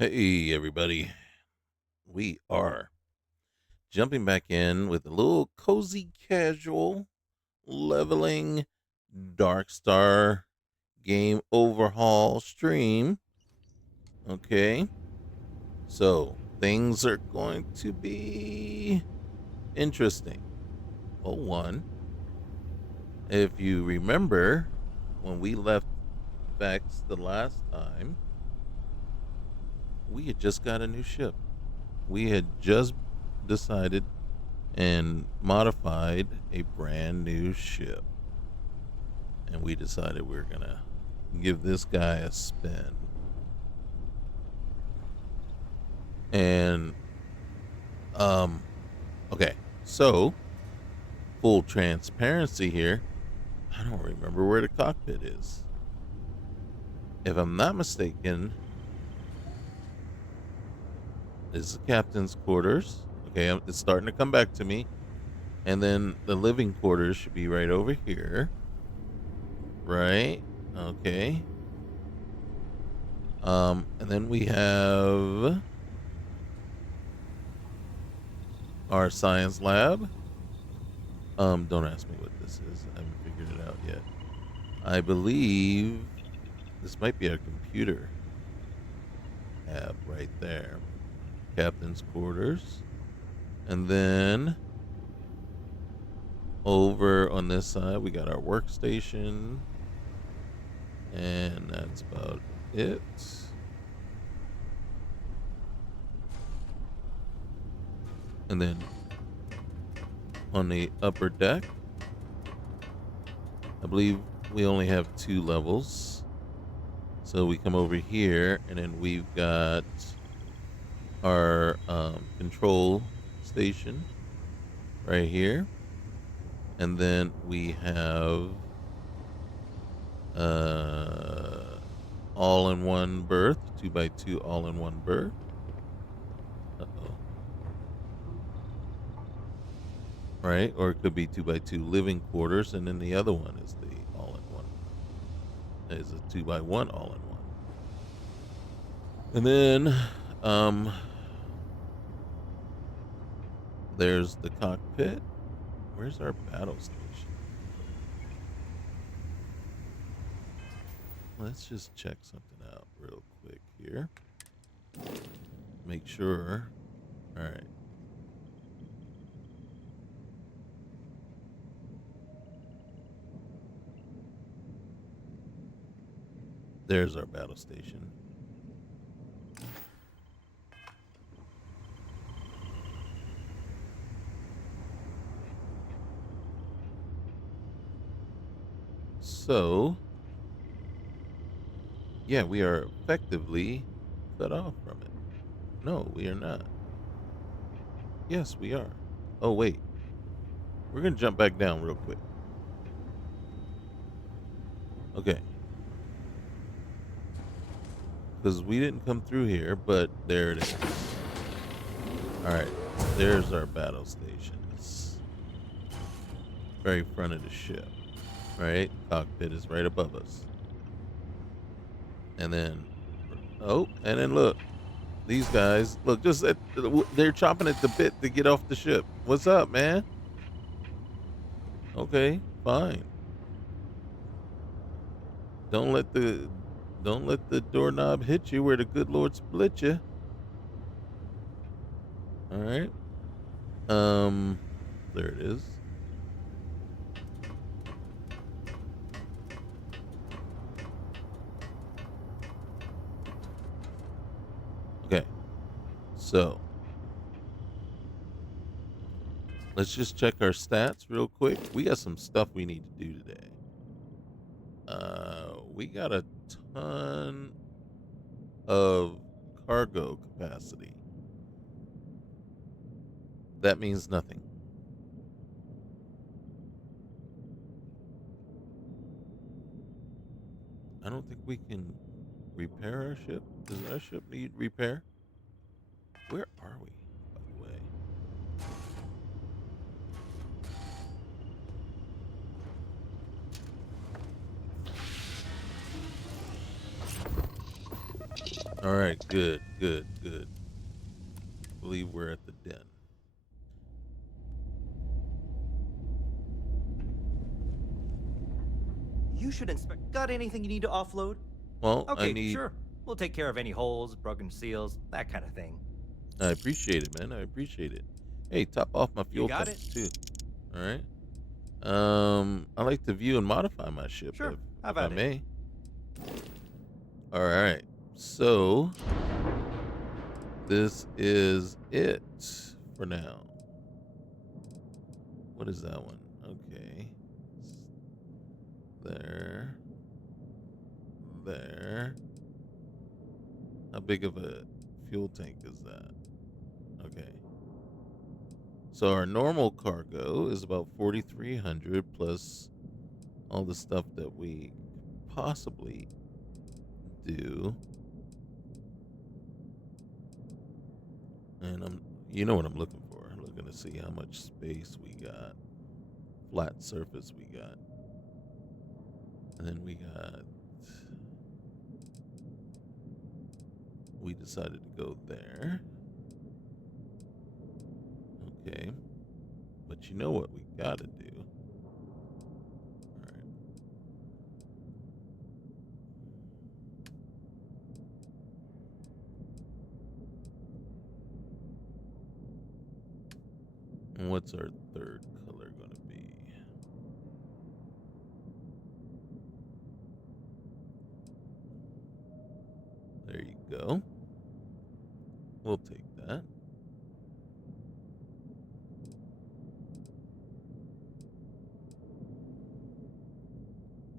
Hey, everybody. We are jumping back in with a little cozy casual leveling Darkstar game overhaul stream. Okay. So things are going to be interesting. Well, one, if you remember when we left Vex the last time, we had just got a new ship. We had just decided and modified a brand new ship. And we decided we were going to give this guy a spin. And, um, okay, so full transparency here. I don't remember where the cockpit is. If I'm not mistaken, this is the captain's quarters. Okay, it's starting to come back to me. And then the living quarters should be right over here. Right? Okay. And then we have our science lab. Don't ask me what this is. I haven't figured it out yet. I believe this might be our computer tab right there. Captain's quarters. And then over on this side, we got our workstation. And that's about it. And then on the upper deck, I believe we only have 2 levels. So we come over here, and then we've got our control station right here. And then we have all-in-one berth, 2x2 all-in-one berth. Uh-oh. Right? Or it could be 2x2 living quarters, and then the other one is the all-in-one. Is a 2x1 all-in-one. And then there's the cockpit. Where's our battle station? Let's just check something out real quick here. Make sure. All right. There's our battle station. So, yeah, we are effectively cut off from it. No, we are not. Yes, we are. Oh, wait. We're going to jump back down real quick. Okay. Because we didn't come through here, but there it is. All right. There's our battle stations. Very front of the ship. Right? Cockpit is right above us. And then, and then look. These guys, look, they're chomping at the bit to get off the ship. What's up, man? Okay, fine. Don't let the doorknob hit you where the good Lord split you. All right. There it is. Okay. So, let's just check our stats real quick. We got some stuff we need to do today. We got a ton of cargo capacity. That means nothing. I don't think we can repair our ship. Does our ship need repair? Where are we, by the way? All right, good. Good, good. Believe we're at the den. You should inspect. Got anything you need to offload? Well, I Okay, need. sure. We'll take care of any holes, broken seals, that kind of thing. I appreciate it, man. I appreciate it. Hey, top off my You fuel got it? tanks too. All right. I like to view and modify my ship Sure. How if I about it? may. All right. So this is it for now. What is that one? Okay. There. There. How big of a fuel tank is that? Okay. So our normal cargo is about 4,300 plus all the stuff that we possibly do. And you know what I'm looking for. I'm looking to see how much space we got, flat surface we got. And then we decided to go there. Okay. But you know what we gotta do? All right. And what's our third color gonna be? There you go. We'll take that.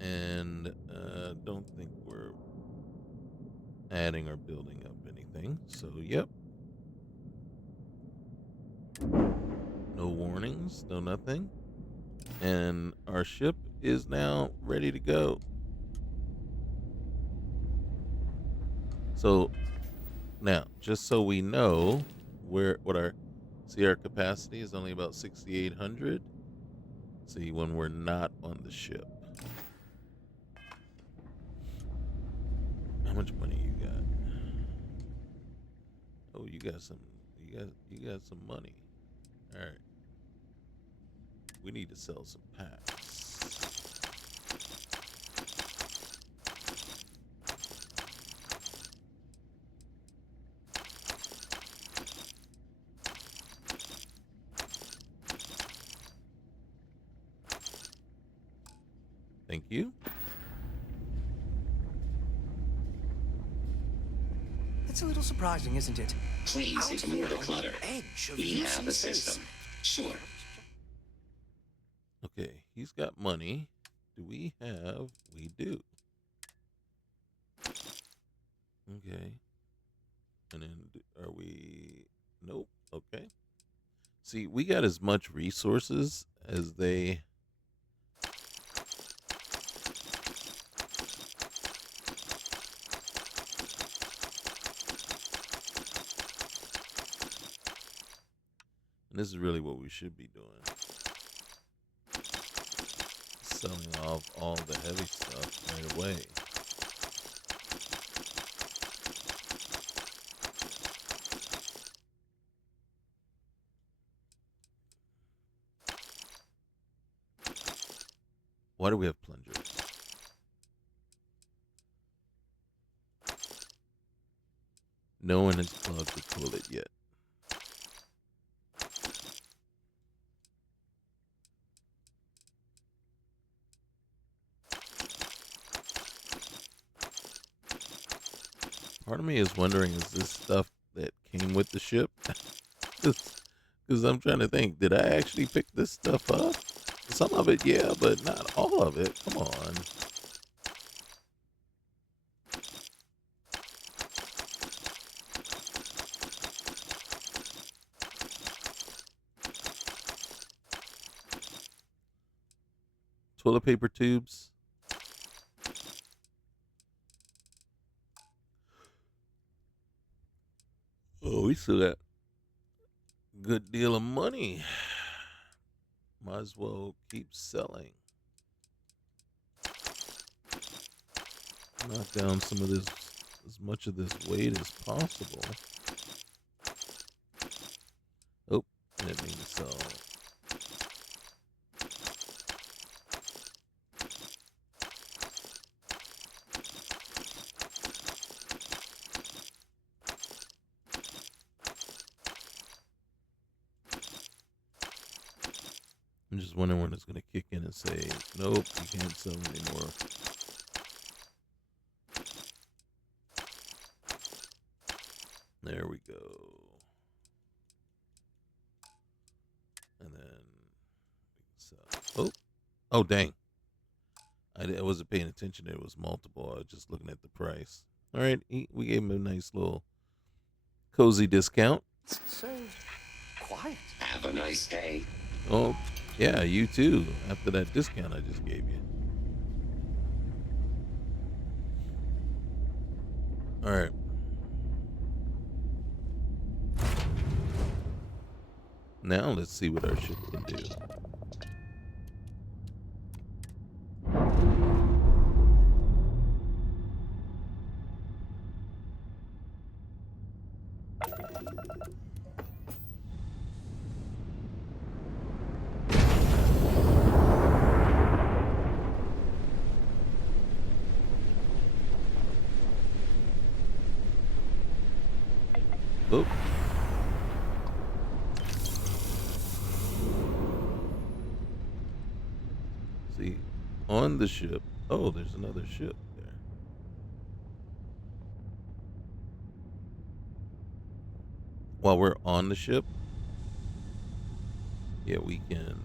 And don't think we're adding or building up anything. So, yep. No warnings, no nothing. And our ship is now ready to go. So, now, just so we know what our capacity is only about 6,800. See, when we're not on the ship. How much money you got? Oh, you got some. You got some money. All right. We need to sell some packs. Thank you. It's a little surprising, isn't it? Please ignore the clutter. Edge of We have the system. Sure. Okay, he's got money. Do we have? We do. Okay. And then are we? Nope. Okay. See, we got as much resources as they. And this is really what we should be doing. Selling off all the heavy stuff right away. Why do we have plungers? No one has clogged the toilet yet. Part of me is wondering, is this stuff that came with the ship? Because I'm trying to think, did I actually pick this stuff up? Some of it, yeah, but not all of it. Come on. Toilet paper tubes. Oh, we still got a good deal of money. Might as well keep selling. Knock down some of this as much of this weight as possible. Oh, I didn't mean to sell. I'm just wondering when it's going to kick in and say, nope, you can't sell anymore. There we go. And then we can sell. Oh, dang. I wasn't paying attention. It was multiple. I was just looking at the price. All right, we gave him a nice little cozy discount. It's so quiet. Have a nice day. Oh, yeah, you too, after that discount I just gave you. All right. Now let's see what our ship can do. Oh. See, on the ship. Oh, there's another ship there. While we're on the ship, yeah, we can.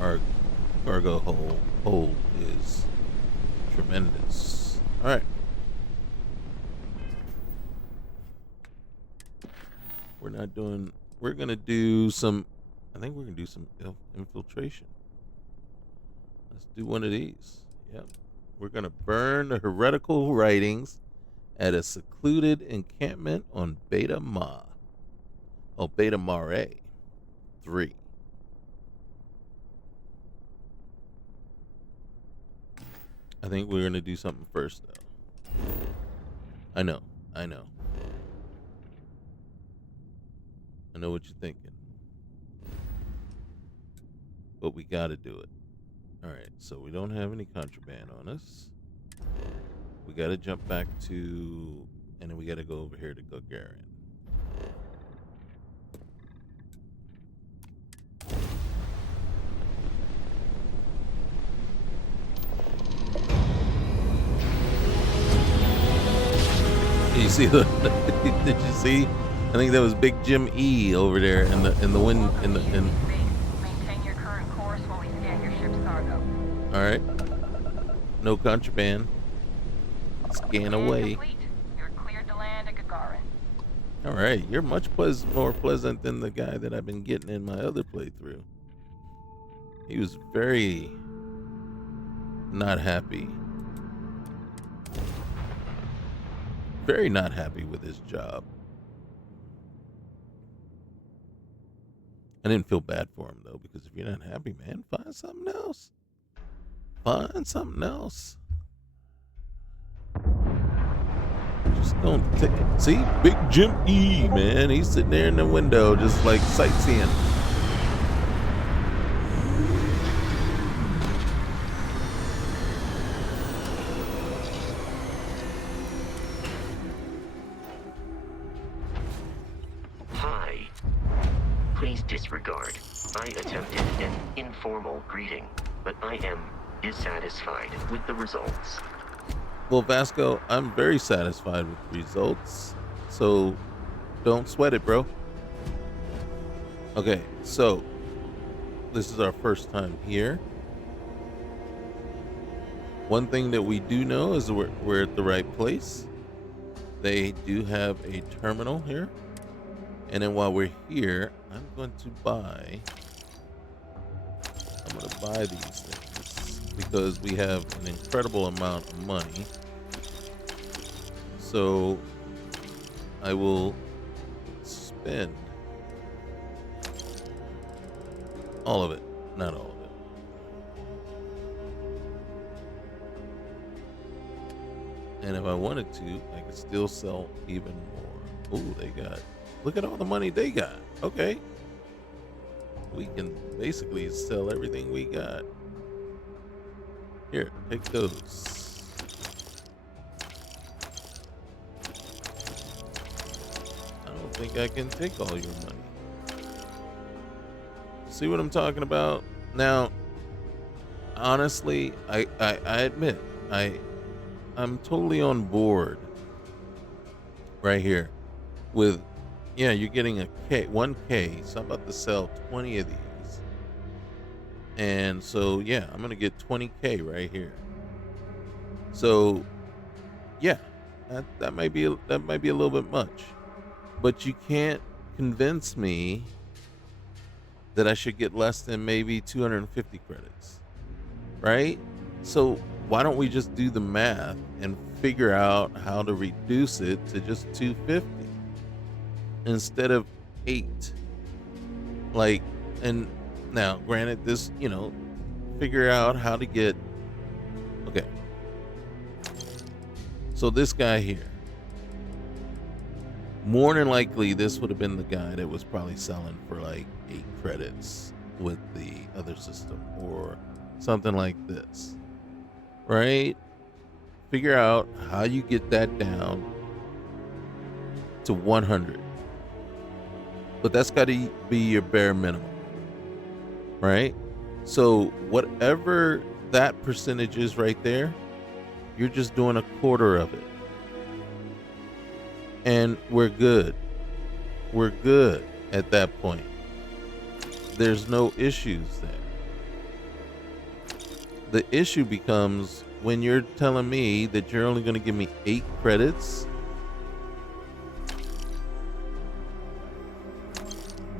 Our cargo hold is tremendous. All right. We're going to do some, I think we're going to do some infiltration. Let's do one of these. Yep. We're going to burn the heretical writings at a secluded encampment on Beta Mare 3. I think we're going to do something first, though. I know. I know what you're thinking. But we got to do it. All right, so we don't have any contraband on us. We got to jump back to... And then we got to go over here to Gagarin. You see the? Did you see? I think that was Big Jim E over there in the wind in. Maintain your current course while we scan your ship's cargo. All right. No contraband. Scan away. Complete. You're cleared to land at Gagarin. All right. You're much more pleasant than the guy that I've been getting in my other playthrough. He was very not happy. Very not happy with his job. I didn't feel bad for him though, because if you're not happy, man, find something else. Find something else. Just don't take it. See, Big Jim E, man, he's sitting there in the window just like sightseeing. Please disregard. I attempted an informal greeting, but I am dissatisfied with the results. Well, Vasco, I'm very satisfied with the results, so don't sweat it, bro. Okay, so this is our first time here. One thing that we do know is we're at the right place. They do have a terminal here. And then while we're here, I'm going to buy these things because we have an incredible amount of money. So I will spend All of it. Not all of it. And if I wanted to, I could still sell even more. Ooh, they got... Look at all the money they got. Okay. We can basically sell everything we got. Here, take those. I don't think I can take all your money. See what I'm talking about? Now, honestly, I admit, I'm totally on board right here with, yeah, you're getting a 1K, so I'm about to sell 20 of these. And so, yeah, I'm going to get 20K right here. So, yeah, that might be a little bit much. But you can't convince me that I should get less than maybe 250 credits. Right? So, why don't we just do the math and figure out how to reduce it to just 250 instead of 8? Like, and now, granted, this, figure out how to get, okay. So this guy here, more than likely, this would have been the guy that was probably selling for like 8 credits with the other system or something like this, right? Figure out how you get that down to 100. But that's got to be your bare minimum. Right? So whatever that percentage is right there, you're just doing a quarter of it. And we're good. We're good at that point. There's no issues there. The issue becomes when you're telling me that you're only going to give me 8 credits.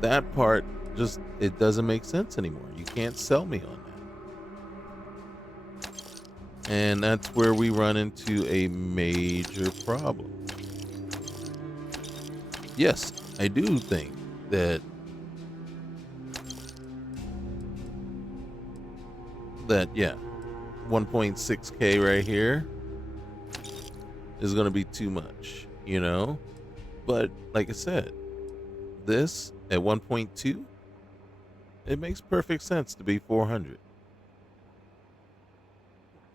That part just, it doesn't make sense anymore. You can't sell me on that. And that's where we run into a major problem. Yes, I do think that yeah, 1.6K right here is going to be too much, But like I said, this at 1.2, it makes perfect sense to be 400.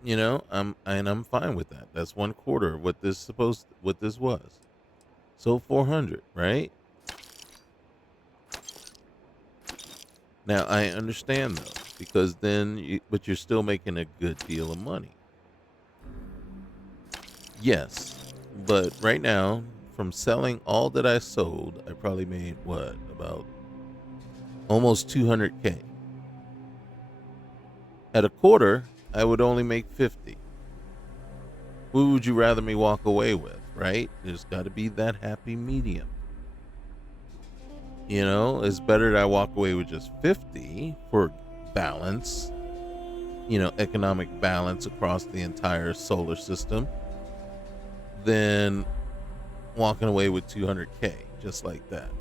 I'm fine with that. That's 1/4 of what this was. So 400, right? Now I understand though, because then but you're still making a good deal of money. Yes, but right now, from selling all that I sold, I probably made about almost 200K. At a quarter, I would only make 50. Who would you rather me walk away with, right? There's got to be that happy medium. It's better that I walk away with just 50 for balance, economic balance across the entire solar system than walking away with 200K just like that.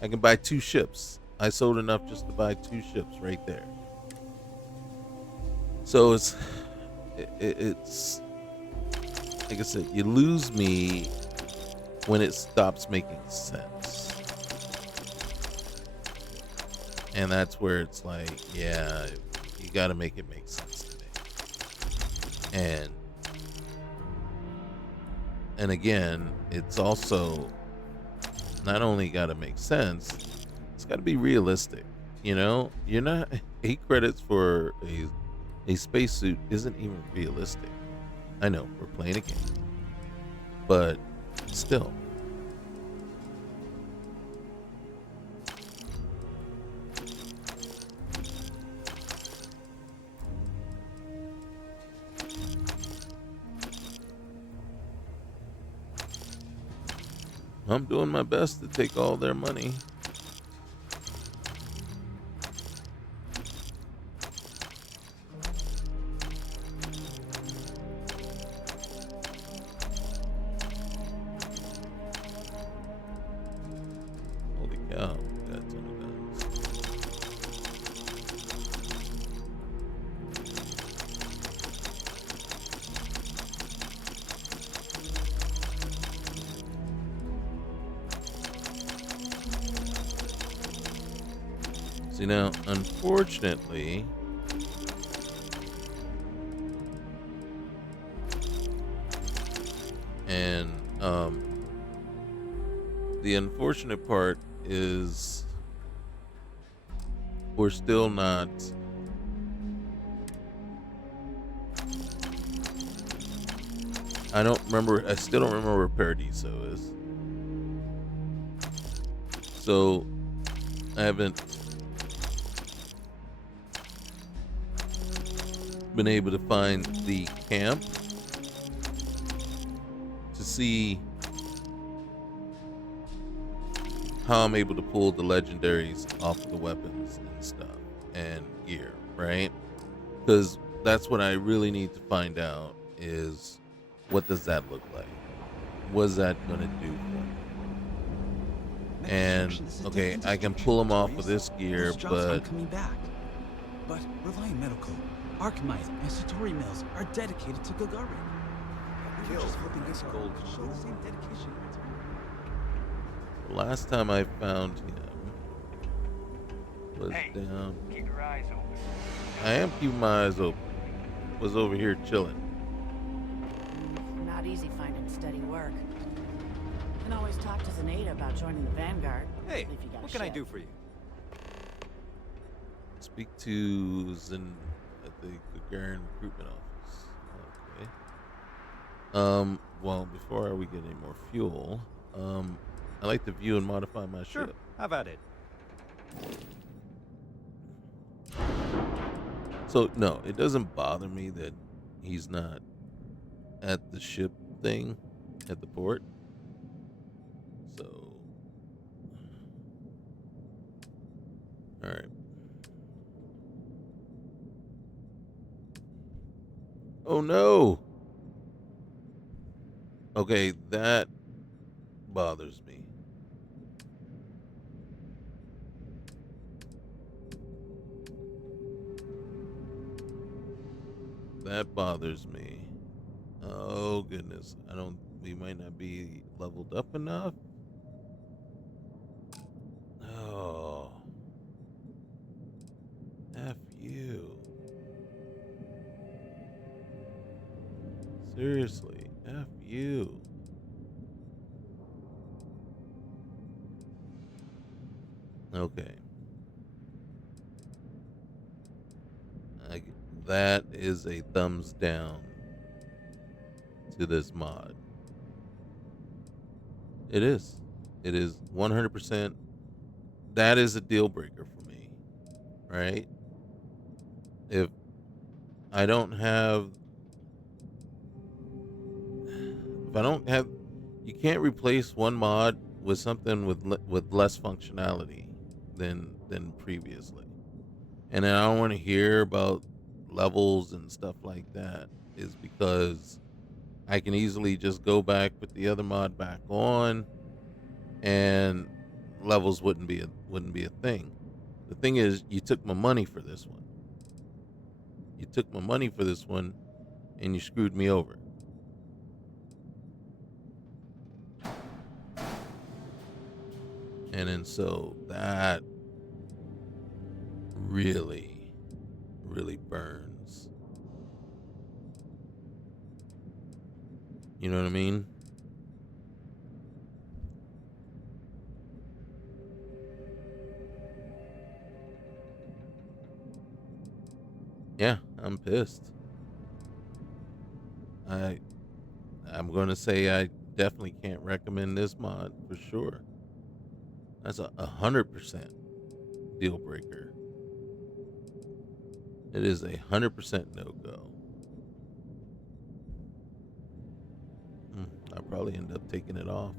I can buy 2 ships. I sold enough just to buy 2 ships right there. So it's like I said, you lose me when it stops making sense. And that's where it's like, yeah, you got to make it make sense to me. And again, it's also not only got to make sense, it's got to be realistic. You're not 8 credits for a spacesuit isn't even realistic. I know we're playing a game, but still. I'm doing my best to take all their money. Holy cow, got a ton of guns. See now, unfortunately, and the unfortunate part is we're still not. I still don't remember where Paradiso is. So I haven't been able to find the camp to see how I'm able to pull the legendaries off the weapons and stuff and gear, right? Because that's what I really need to find out is what does that look like? What's that gonna do for me? And okay, I can pull them off with this gear, but coming back. But Reliant Medical, Archmite, and Satori Mills are dedicated to Gagarin. We were just hoping this gold could show the same dedication. the last time I found him was down. Keep your eyes open. I am keeping my eyes open. Was over here chilling. Not easy finding steady work. Can always talk to Zaneta about joining the Vanguard. Hey, if you got a what can I ship. do for you? Speak to Zen at the Gagarin recruitment office. Okay. Well, before we get any more fuel, I like to view and modify my Sure, ship. have at it. So no, it doesn't bother me that he's not at the ship thing at the port. So, all right. Oh no. Okay, that bothers me. That bothers me. Oh goodness. We might not be leveled up enough. Oh. F you. Seriously, F you. Okay. That is a thumbs down to this mod. It is. It is 100%. That is a deal breaker for me, right? If I don't have, you can't replace one mod with something with less functionality than previously. And then I don't want to hear about levels and stuff like that, is because I can easily just go back, put the other mod back on, and levels wouldn't be a thing. The thing is, you took my money for this one. You took my money for this one, and you screwed me over. And then so that really burns. You know what I mean? Yeah, I'm pissed. I'm gonna say I definitely can't recommend this mod for sure. That's 100% deal breaker. It is 100% no go. I'll probably end up taking it off.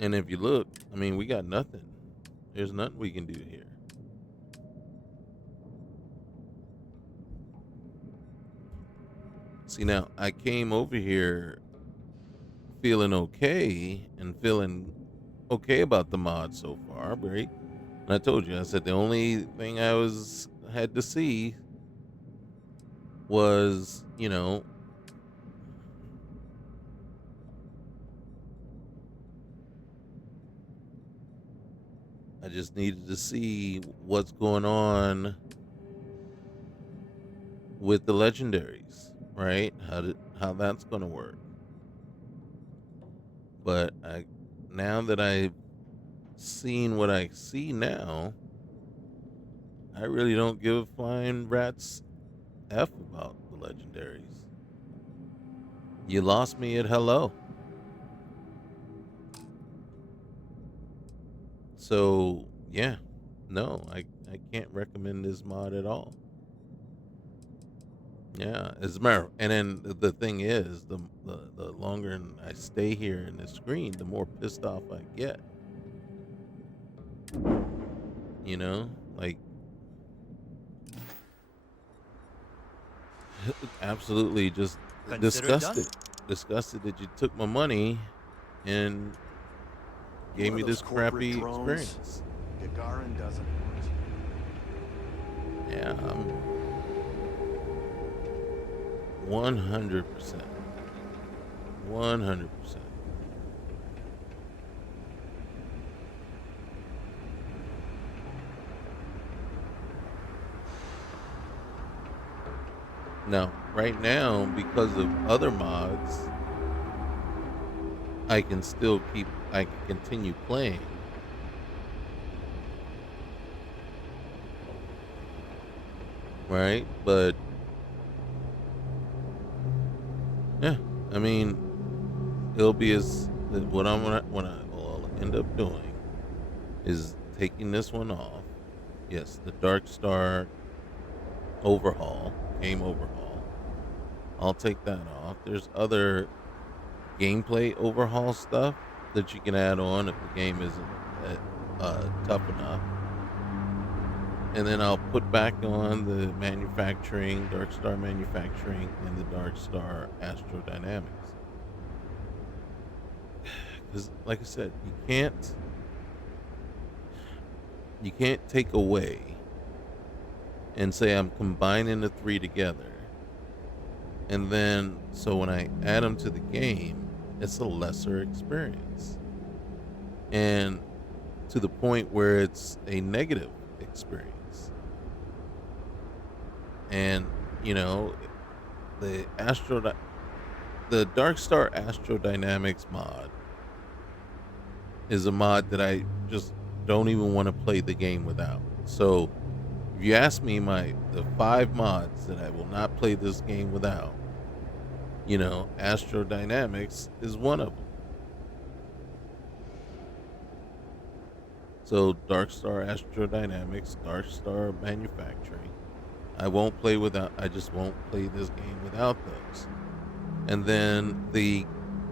And if you look, I mean, we got nothing. There's nothing we can do here. See, now I came over here feeling okay and feeling okay about the mod so far, right? And I told you, I said the only thing I was had to see was, I just needed to see what's going on with the legendaries, right? How that's going to work. But now that I've seen what I see now, I really don't give a flying rat's F about the legendaries. You lost me at hello. So, yeah. No, I can't recommend this mod at all. Yeah, as a matter, and then the thing is, the longer I stay here in the screen, the more pissed off I get. Like absolutely just Consider it done. disgusted that you took my money and gave me this crappy experience. Gagarin doesn't want. Yeah, I'm 100%. 100%. Now, right now, because of other mods, I can continue playing. Right? But yeah, I mean, it'll be what I'll end up doing is taking this one off. Yes, the Darkstar game overhaul. I'll take that off. There's other gameplay overhaul stuff that you can add on if the game isn't tough enough. And then I'll put back on the Darkstar manufacturing, and the Darkstar astrodynamics. Because, like I said, you can't take away and say I'm combining the three together. And then, so when I add them to the game, it's a lesser experience. And to the point where it's a negative experience. And, the Darkstar Astrodynamics mod is a mod that I just don't even want to play the game without. So if you ask me the 5 mods that I will not play this game without, Astrodynamics is one of them. So Darkstar Astrodynamics, Darkstar Manufacturing, I just won't play this game without those. And then the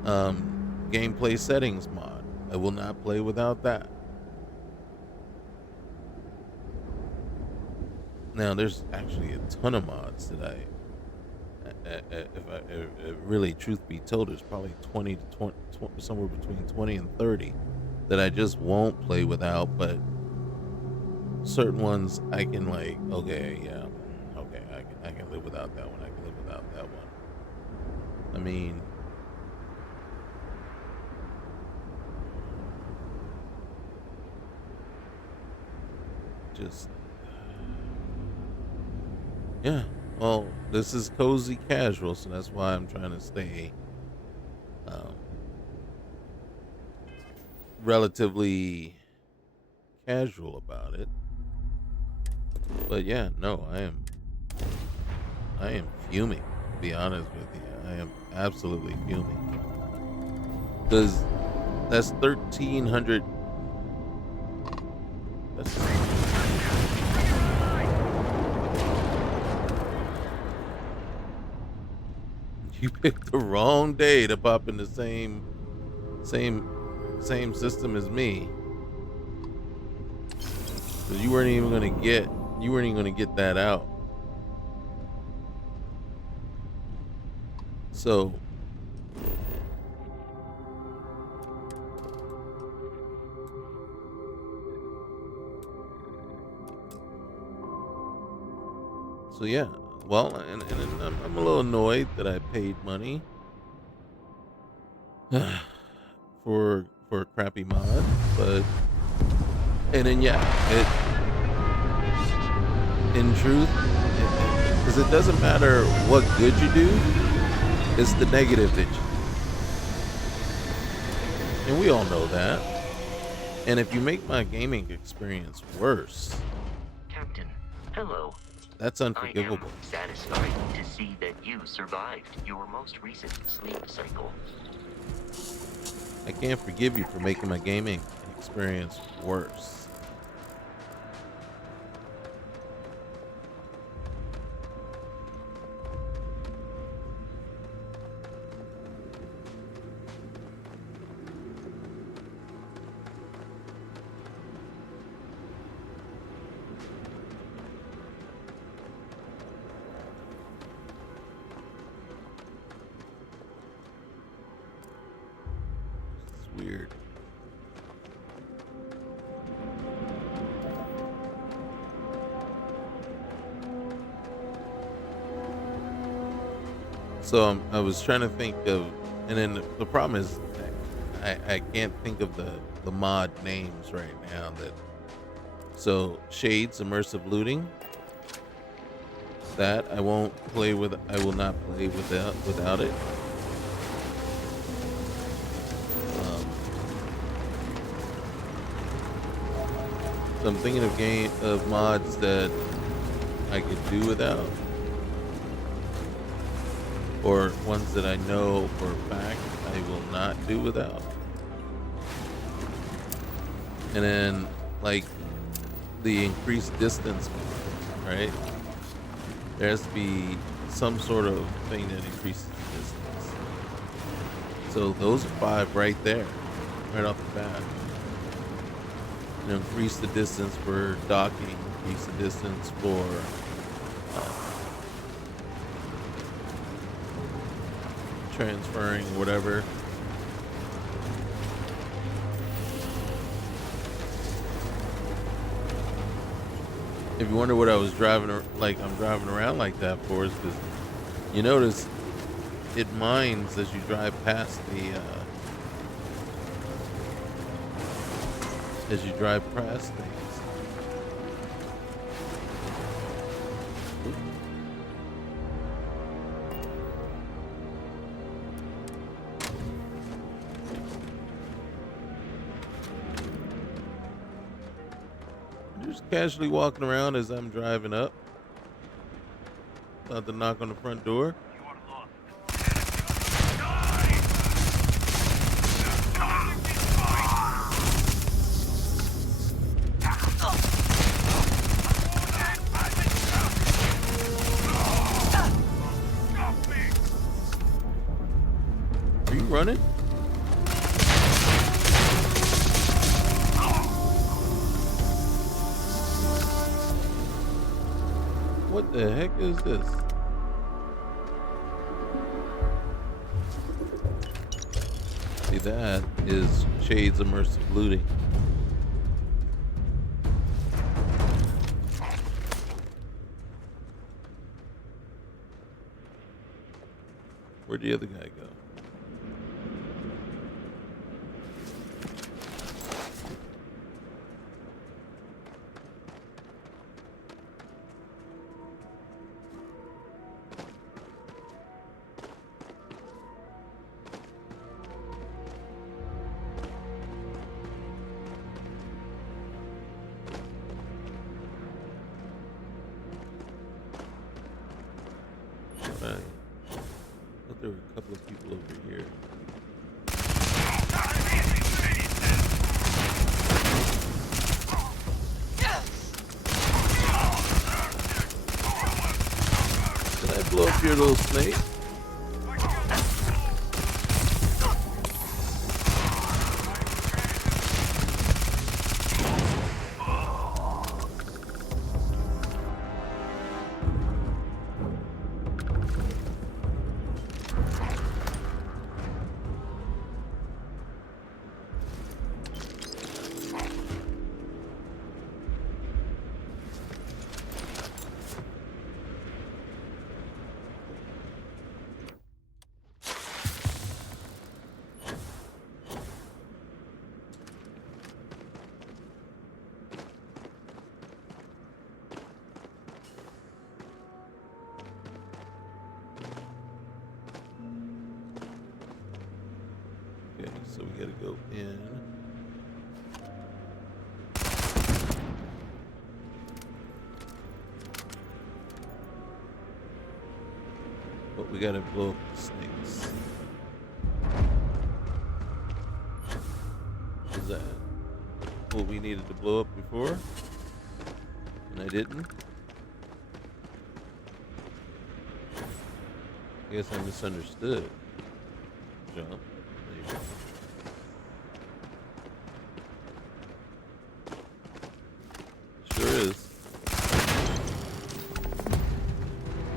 gameplay settings mod, I will not play without that. Now, there's actually a ton of mods that really, truth be told, there's probably 20 to 20, somewhere between 20 and 30 that I just won't play without, but certain ones I can I can live without that one. I can live without that one. I mean, just, yeah. Well, this is cozy casual, so that's why I'm trying to stay relatively casual about it. But yeah, no, I am fuming, to be honest with you. I am absolutely fuming. Because that's 1,300. You picked the wrong day to pop in the same system as me. Because you weren't even gonna get that out. So So yeah, well, and I'm a little annoyed that I paid money for a crappy mod, but and then yeah, in truth, because it doesn't matter what good you do, it's the negative that you, and we all know that. And if you make my gaming experience worse, Captain, hello. that's I am unforgivable. satisfied to see that you survived your most recent sleep cycle. I can't forgive you for making my gaming experience worse. It's weird. So I was trying to think of, and then the problem is I can't think of the mod names right now. That so Shades immersive looting. That I won't play with. I will not play without it. Um, so I'm thinking of mods that I could do without, or ones that I know for a fact I will not do without. And then like the increased distance mod, right? There has to be some sort of thing that increases the distance. So those are 5 right there, right off the bat. You know, increase the distance for docking, increase the distance for transferring, whatever. If you wonder what I was driving, like I'm driving around like that for, is because you notice it mines as you drive past things. Just casually walking around as I'm driving up. About to knock on the front door. Are you running? What the heck is this? See, that is Shades immersive looting. Where'd the other guy go? I thought there were a couple of people over here. Did I blow up your little snake? so we gotta go in. But we gotta blow up the snakes. Is that what we needed to blow up before? And I didn't? I guess I misunderstood. Jump. There you go. Sure is.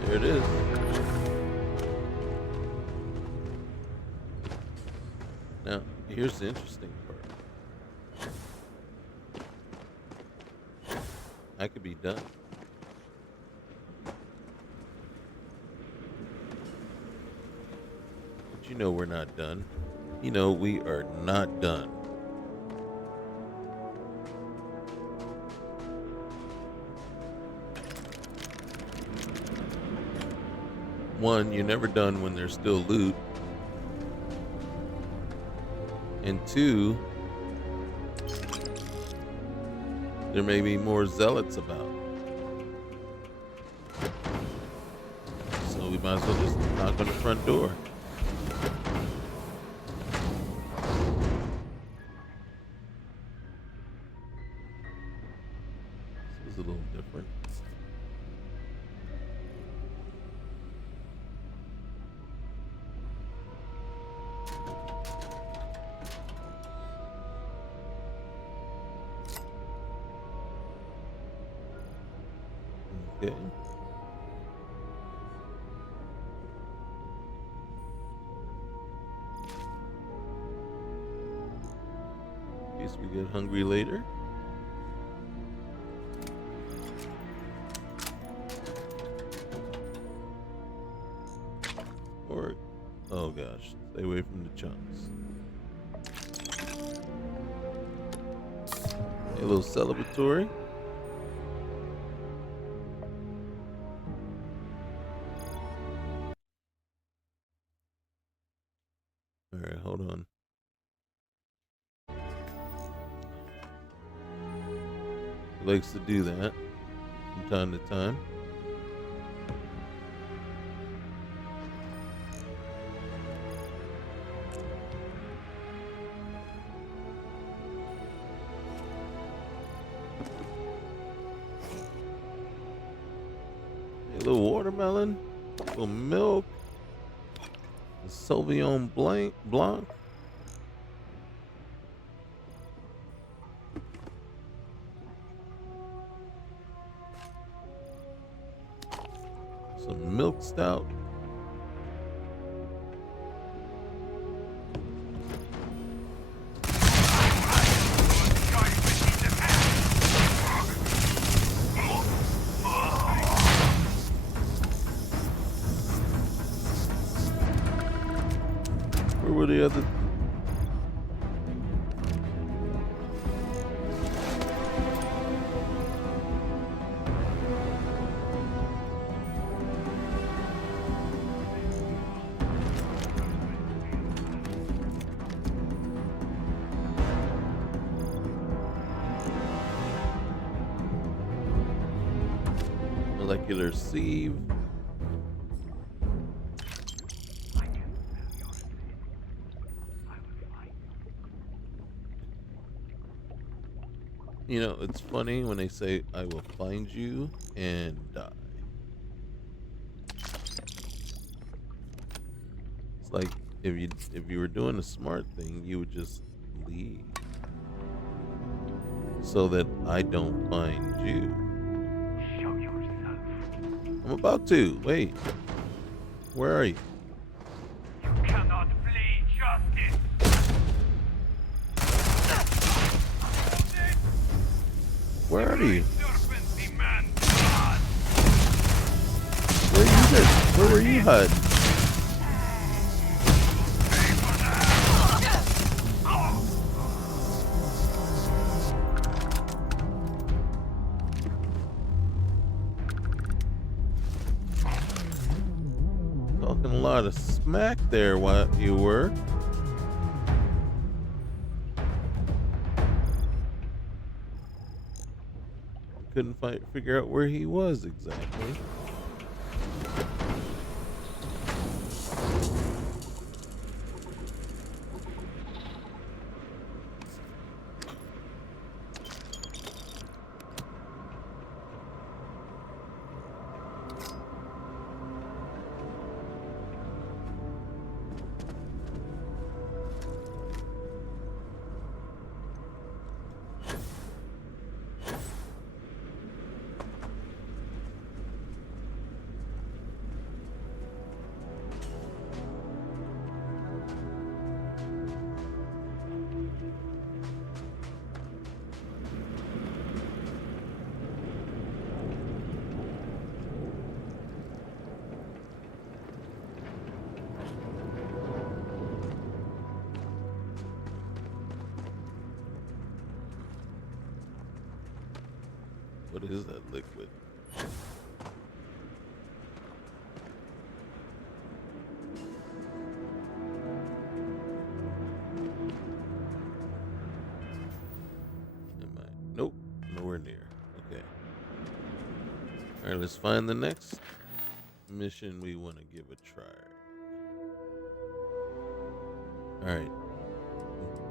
There it is. Now, here's the interesting part. I could be done. But you know we're not done. You know we are not done. One, you're never done when there's still loot. And two, there may be more zealots about. So we might as well just knock on the front door. This is a little different. Okay. In case we get hungry later. Or, oh gosh, stay away from the chunks. A little celebratory. Alright, hold on. He likes to do that from time to time. A little watermelon, a little milk. Sauvignon Blanc. Some milk stout. Where were the other? Molecular sieve. You know, it's funny when they say, I will find you and die. It's like if you were doing a smart thing, you would just leave. So that I don't find you. Show yourself. I'm about to. Wait. Where are you? You cannot flee justice. Where are you? Serpent demand blood. Where are you at? Where were you hiding? Talking a lot of smack there while you were. couldn't figure out where he was exactly. What is that liquid? Nope, nowhere near. Okay. All right, let's find the next mission we want to give a try. All right.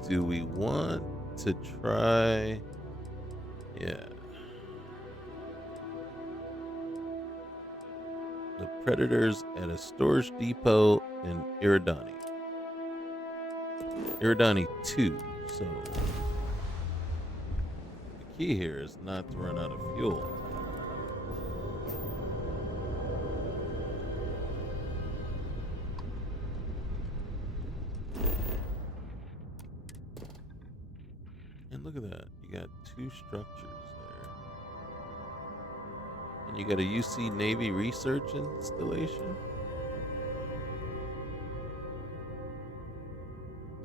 Do we want to try? Yeah. The Predators at a storage depot in Iridani. Iridani 2. So the key here is not to run out of fuel. And look at that. You got 2 structures there. And you got a UC Navy research installation.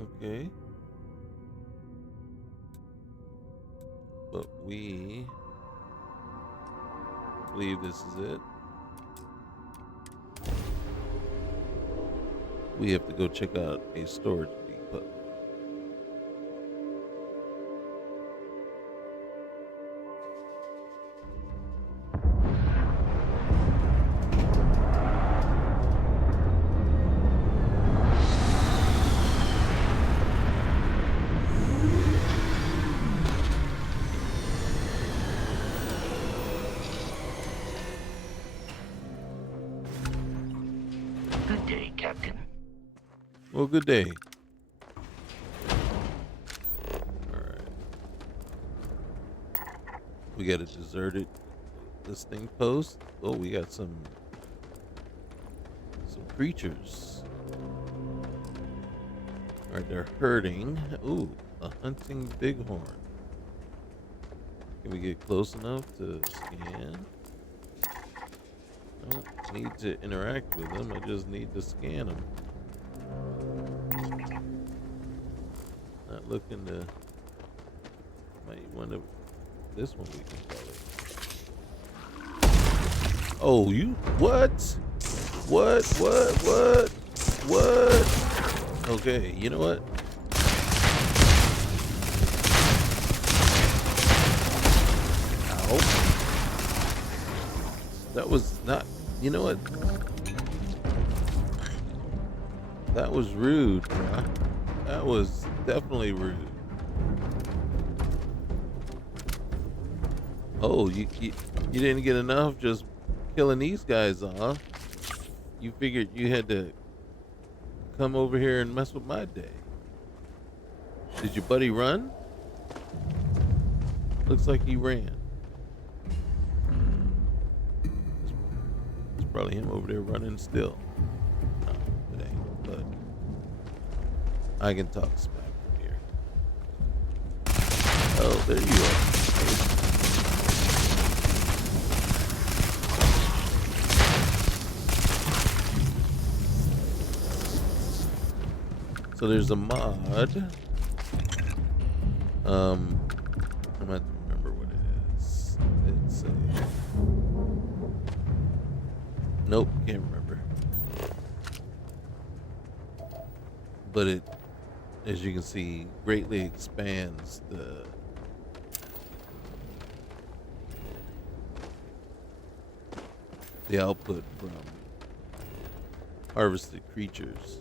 Okay. But we believe this is it. We have to go check out a storage depot. Good day, Captain. Well, good day. Alright. We got a deserted listing post. Oh, we got some creatures. Alright, they're herding. Ooh, a hunting bighorn. Can we get close enough to scan? I don't need to interact with them. I just need to scan them. Not looking to. Might want to. This one we can probably. Oh, you what? What? Okay, you know what? Ow. That was not. You know what? That was rude, bruh. That was definitely rude. Oh, you didn't get enough just killing these guys off. You figured you had to come over here and mess with my day. Did your buddy run? Looks like he ran. It's probably him over there running still. No, it ain't, but I can talk smack from here. Oh, there you are. So there's a mod. I'm gonna have to remember what it is. It's a nope, can't remember. But it, as you can see, greatly expands the the output from harvested creatures.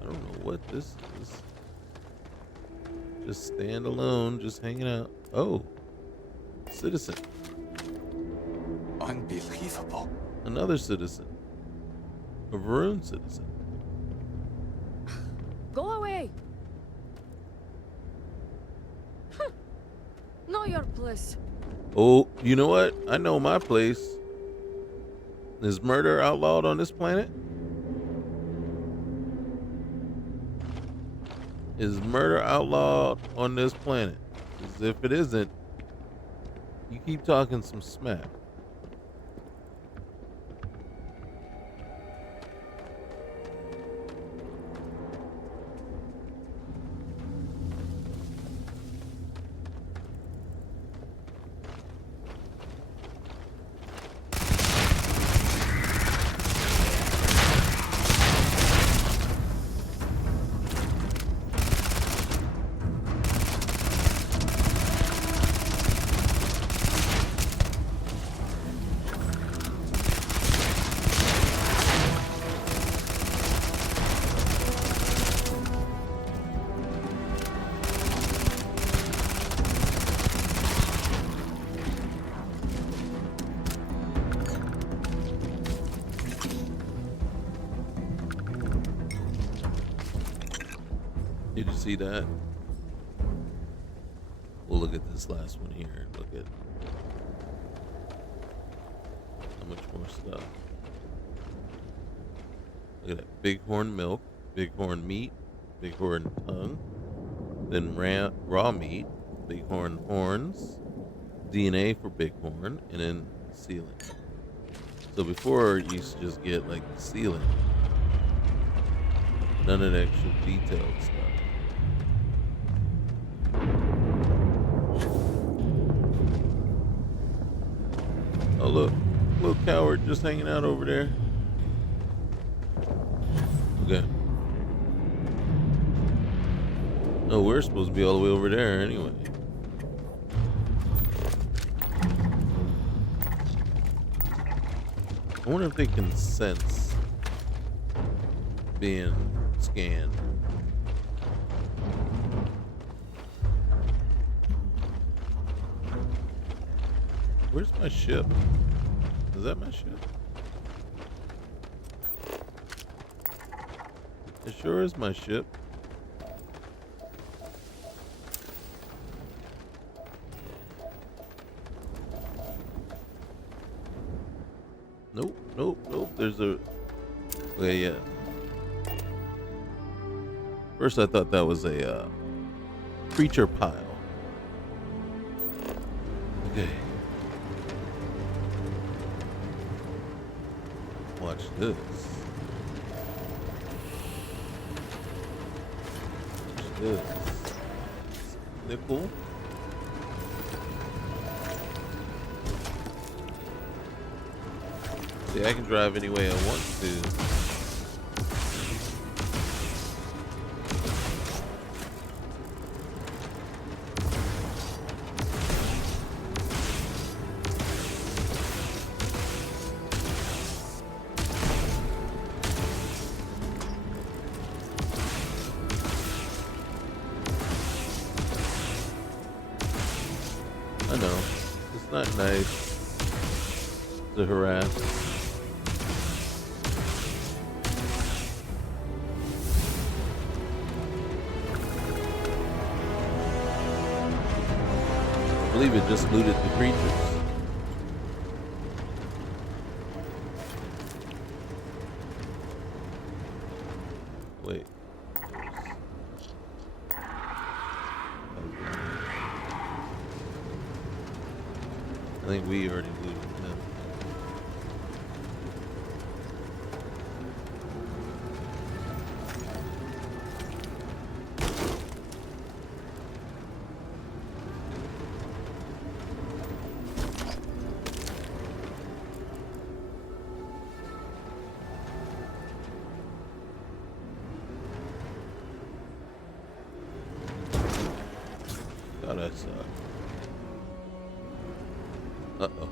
I don't know what this is. Just stand alone, just hanging out. Oh, citizen. Unbelievable. Another citizen. A Varun citizen. Go away. Know your place. Oh, you know what? I know my place. Is murder outlawed on this planet? Is murder outlawed on this planet? Because if it isn't, you keep talking some smack. Did you see that? We'll look at this last one here. Look at how much more stuff. Look at that. Bighorn milk, bighorn meat, bighorn tongue, then raw meat, bighorn horns, DNA for bighorn, and then sealing. So before you used to just get like the sealing, none of the extra detailed stuff. Oh look, little coward just hanging out over there. Okay. Oh, we're supposed to be all the way over there anyway. I wonder if they can sense being scanned. Where's my ship? Is that my ship? It sure is my ship. Nope, nope, nope. There's a... Okay, yeah. First I thought that was a creature pile. Okay. Watch this. Watch this. Nickel. See, I can drive any way I want to. I know. It's not nice to harass. I believe it just looted the creatures. Wait. I think we already looted them. Darkstar. Uh-oh.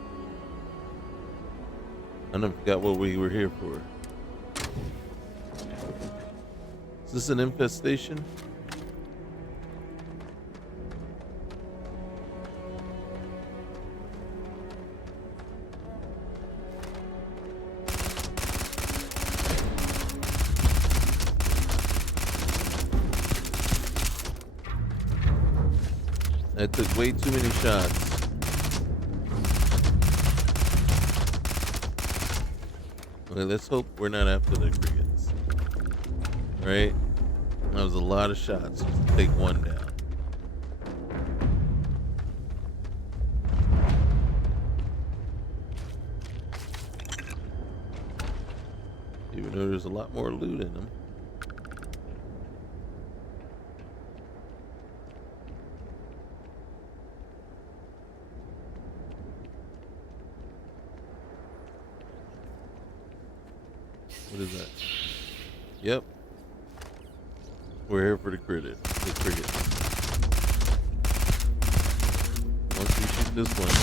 I never forgot what we were here for. Is this an infestation? I took way too many shots. Okay, let's hope we're not after the crickets. Right? That was a lot of shots just to take one down. Even though there's a lot more loot in them. What is that? Yep. We're here for the cricket. Once we shoot this one,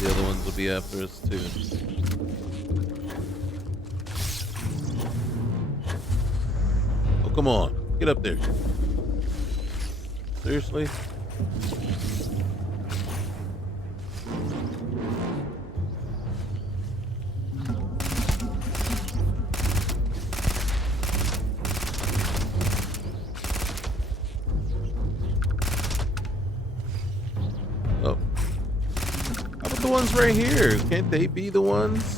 the other ones will be after us too. Oh, come on. Get up there. Seriously? Oh. How about the ones right here? Can't they be the ones?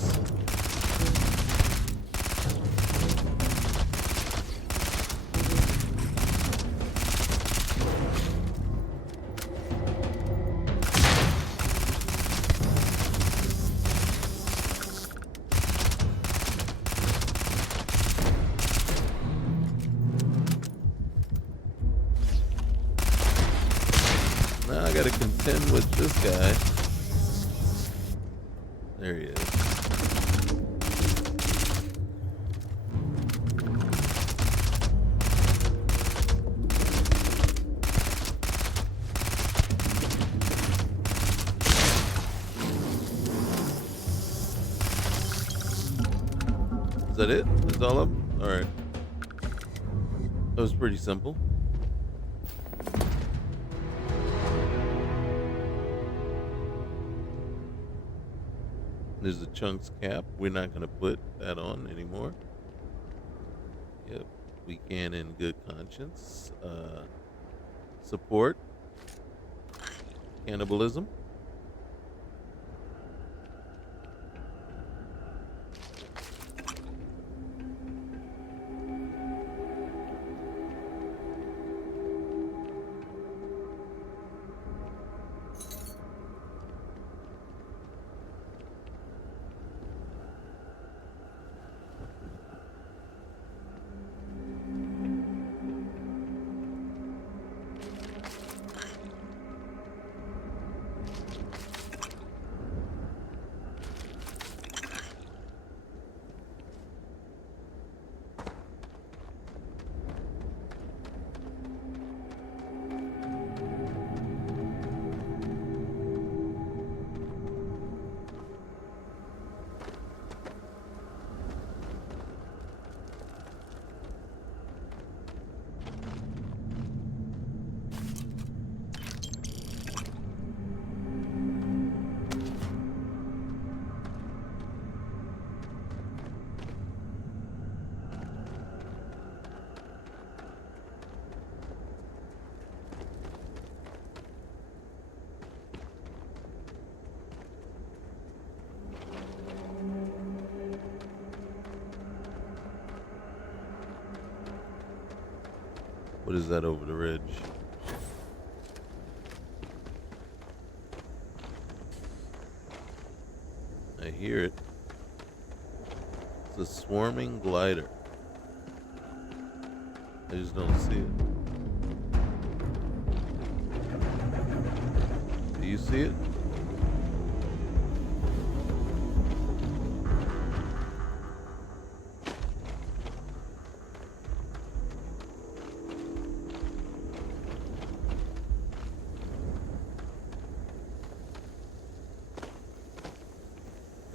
Now I gotta contend with this guy. There he is. Is that it? That's all up? Alright. That was pretty simple. There's the chunks cap. We're not going to put that on anymore. Yep. We can in good conscience. Support. Cannibalism. What is that over the ridge? I hear it. It's a swarming glider. I just don't see it. Do you see it?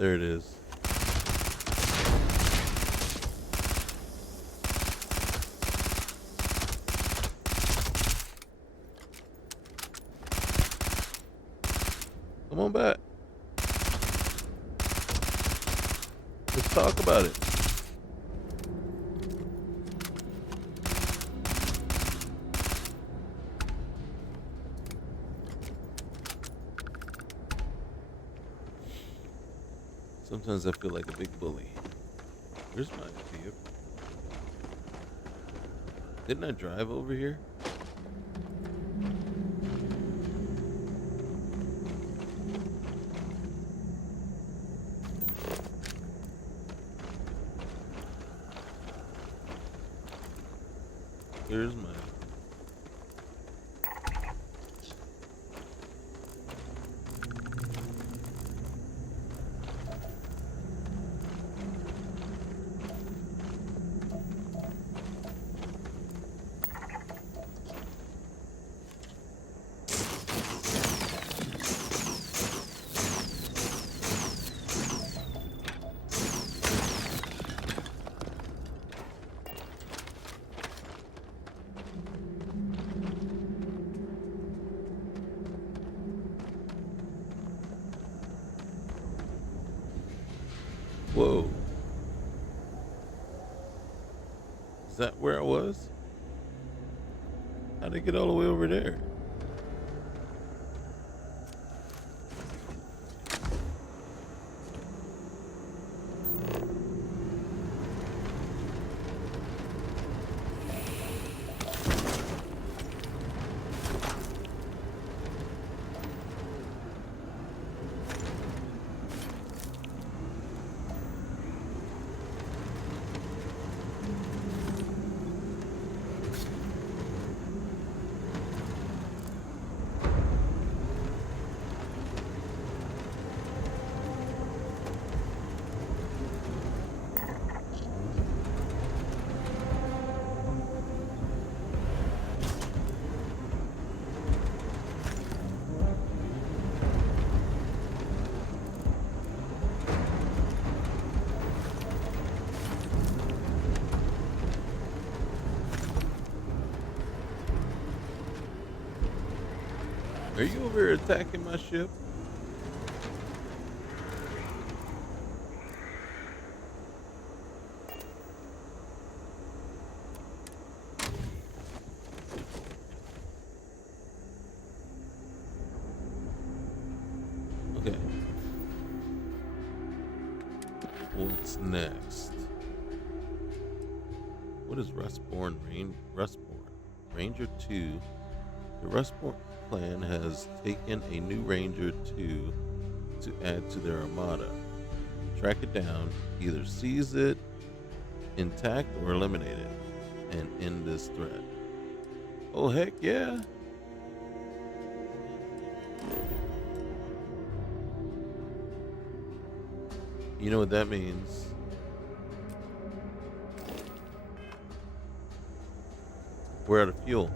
There it is. Come on back. Let's talk about it. Sometimes I feel like a big bully. Where's my vehicle? Didn't I drive over here? Here's my. Whoa. Is that where I was? How'd I get all the way over there? Are you over here attacking my ship? Okay. What's next? What is Rustborn Rustborn? Ranger 2. The Rustborn clan has taken a new Ranger 2 to add to their armada. Track it down, either seize it intact or eliminate it, and end this threat. Oh, heck yeah! You know what that means? We're out of fuel.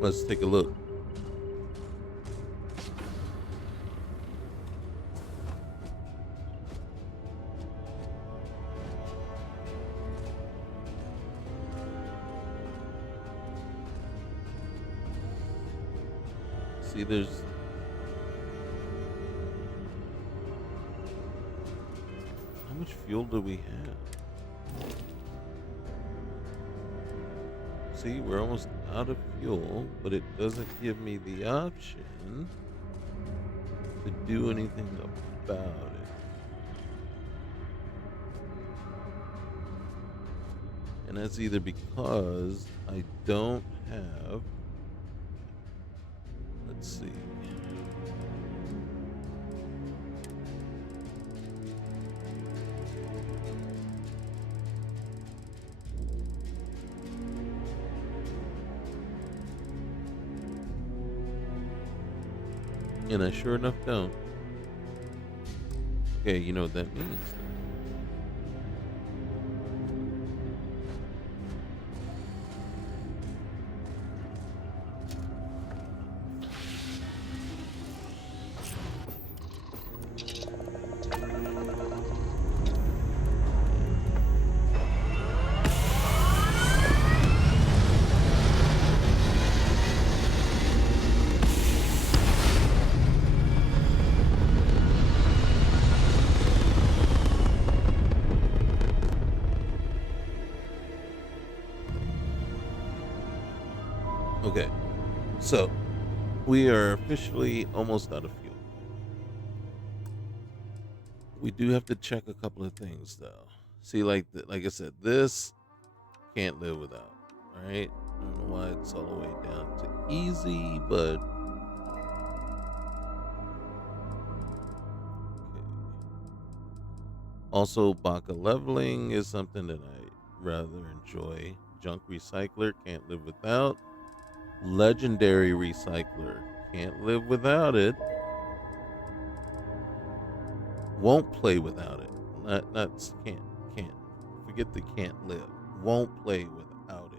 Let's take a look. See, there's how much fuel do we have? See, we're almost out of fuel, but it doesn't give me the option to do anything about it. And that's either because I don't have, let's see. And I sure enough don't. Okay, you know what that means. Okay, so we are officially almost out of fuel. We do have to check a couple of things though. See, like I said, this can't live without. Right? I don't know why it's all the way down to easy, but okay. Also, Baka leveling is something that I rather enjoy. Junk recycler can't live without. Legendary recycler can't live without it. Won't play without it. Not can't. Forget the can't live. Won't play without it.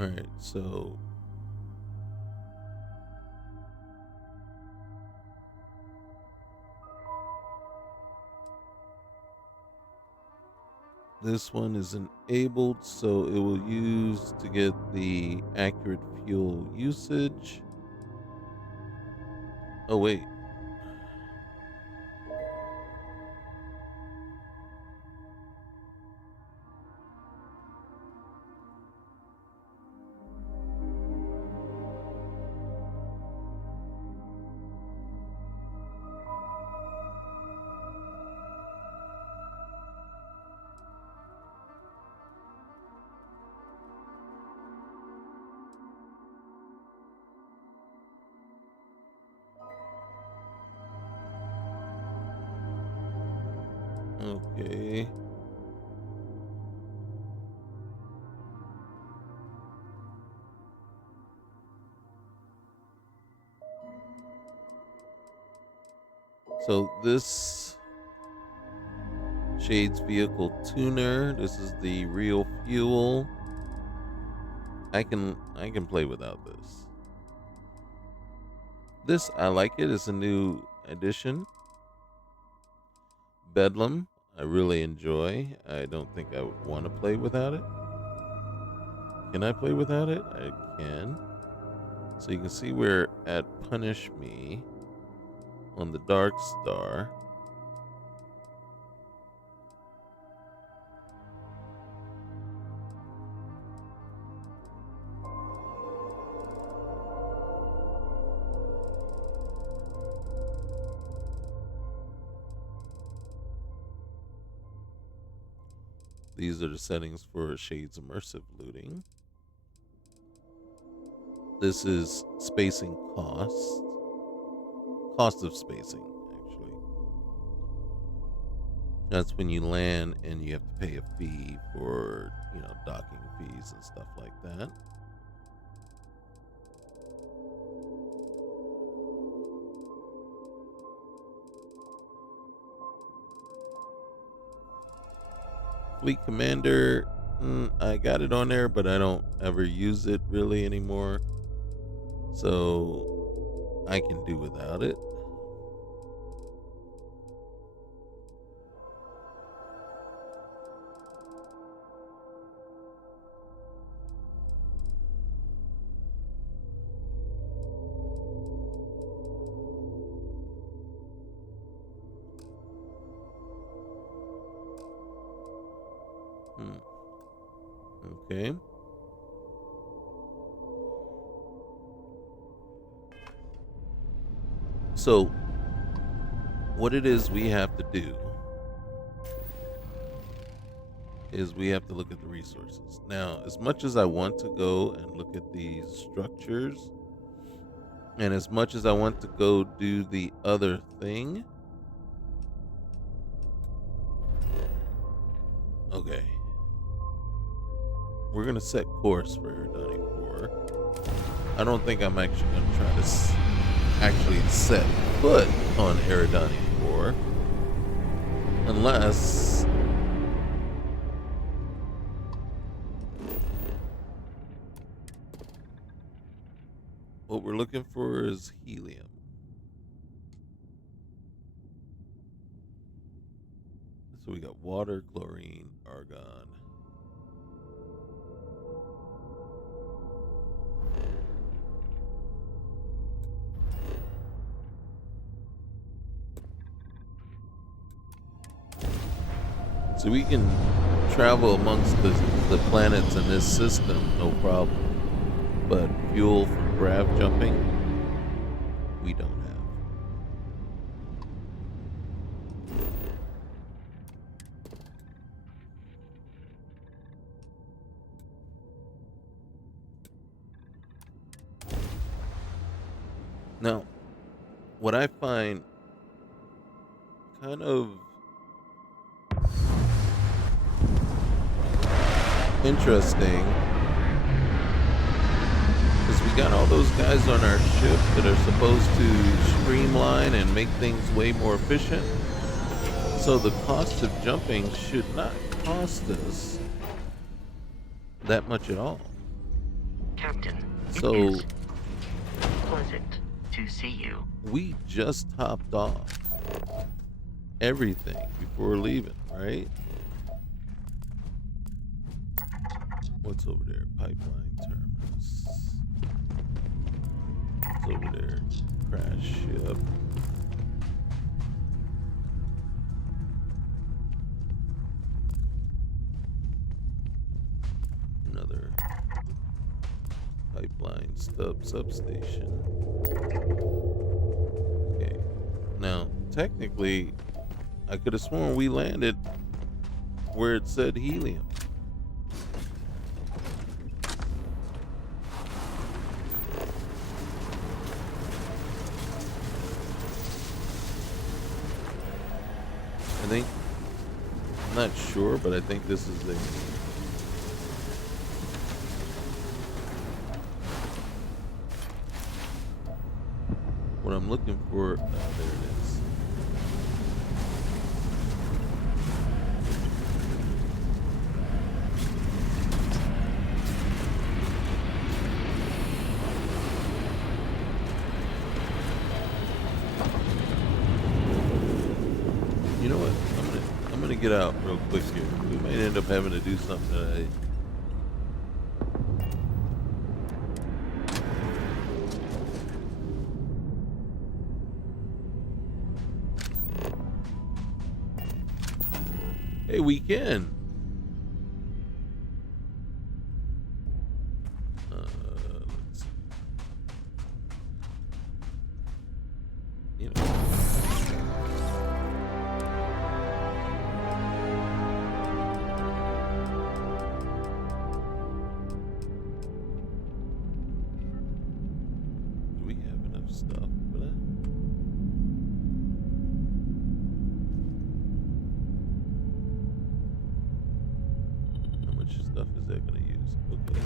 All right, so this one is enabled, so it will use to get the accurate fuel usage. Oh, wait. Okay. So this Shades vehicle tuner. This is the real fuel. I can play without this. This I like it. It's a new addition. Bedlam. I really enjoy. I don't think I would want to play without it. Can I play without it? I can. So you can see we're at Punish Me on the Darkstar. These are the settings for Shades Immersive Looting. This is spacing cost. Cost of spacing, actually. That's when you land and you have to pay a fee for, docking fees and stuff like that. Fleet Commander, I got it on there, but I don't ever use it really anymore. So I can do without it. Okay. So, what it is we have to do is we have to look at the resources. Now, as much as I want to go and look at these structures, and as much as I want to go do the other thing, Okay. We're gonna set course for Eridani 4. I don't think I'm actually gonna try to actually set foot on Eridani 4 unless what we're looking for is helium. So we got water, chlorine, argon. So we can travel amongst the planets in this system, no problem. But fuel for grav jumping, we don't have. Now, what I find kind of interesting is we got all those guys on our ship that are supposed to streamline and make things way more efficient. So the cost of jumping should not cost us that much at all. Captain, So it is pleasant to see you. we just topped off everything before leaving, right? What's over there? Pipeline terminus. What's over there? Crash ship. Another pipeline substation. Okay. Now, technically, I could have sworn we landed where it said helium. I think, I'm not sure, but I think this is the what I'm looking for. There it is. You know what? I'm gonna get out real quick here. We might end up having to do something that Hey, we can. Let's see. You know. Do we have enough stuff for that? How much stuff is that going to use? Okay.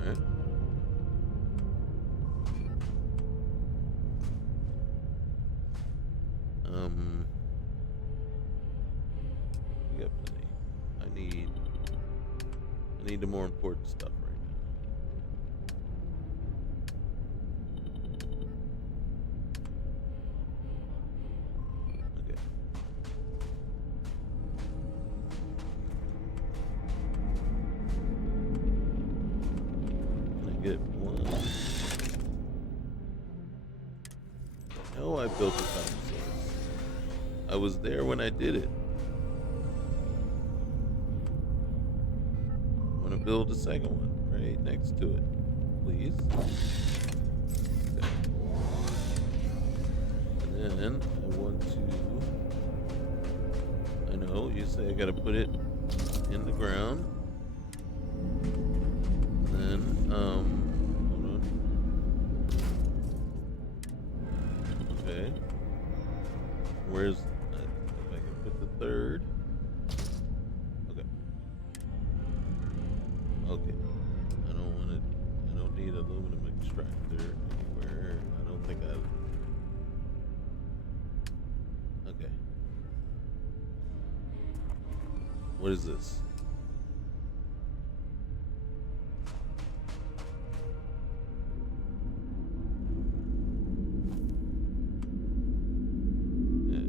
Alright. We got plenty. I need the more important stuff right now. Okay. Can I get one? No, I built a power source. I was there when I did it. I'm gonna build a second one right next to it, please. Okay. And then I want to. I know you say I gotta put it in the ground. Then hold on. Okay. Where's if I can put the third? Okay. I don't want it. I don't need aluminum extractor anywhere. I don't think I. Okay. What is this?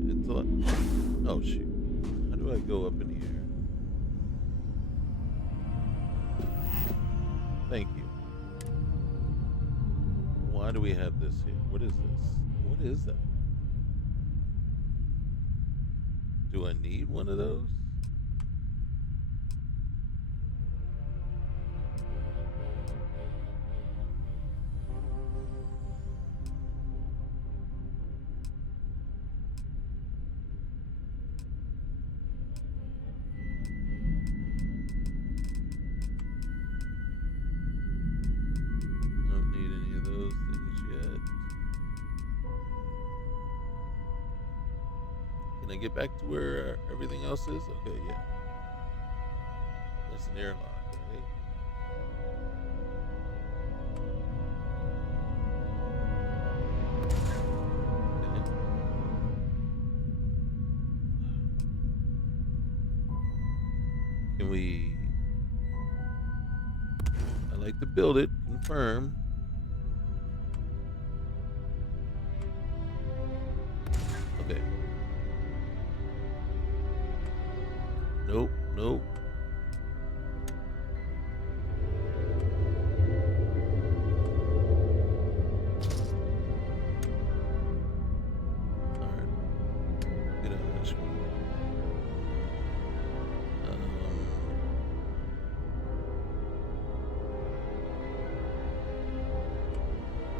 It's a lot. Oh shoot. How do I go up in the air? Thank you. Why do we have this here? What is this? What is that? Do I need one of those? I don't need any of those things yet. Can I get back to where everything else is? Okay, yeah. That's an airlock, right? Okay. Can we... I like to build it. Confirm. Okay. Nope, nope. Alright. Get out of this one.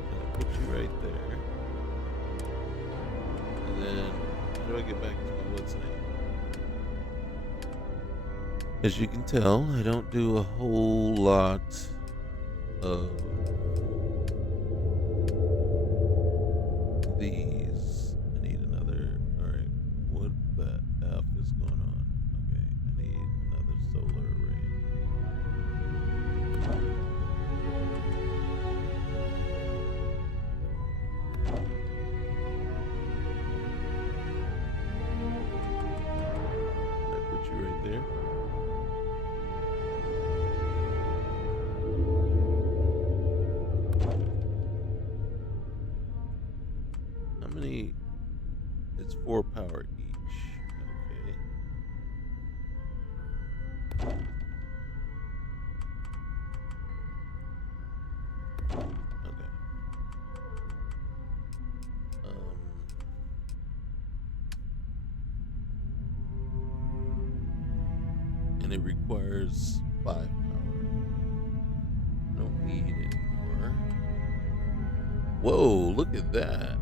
Can I put you right there? And then, how do I get back to my what's name? As you can tell, I don't do a whole lot of these. I need another. Alright, what the F is going on? Okay, I need another solar array. Can I put you right there? How many? It's 4 power each. Okay. Okay. And it requires 5 power. Don't need anymore. Whoa, look at that.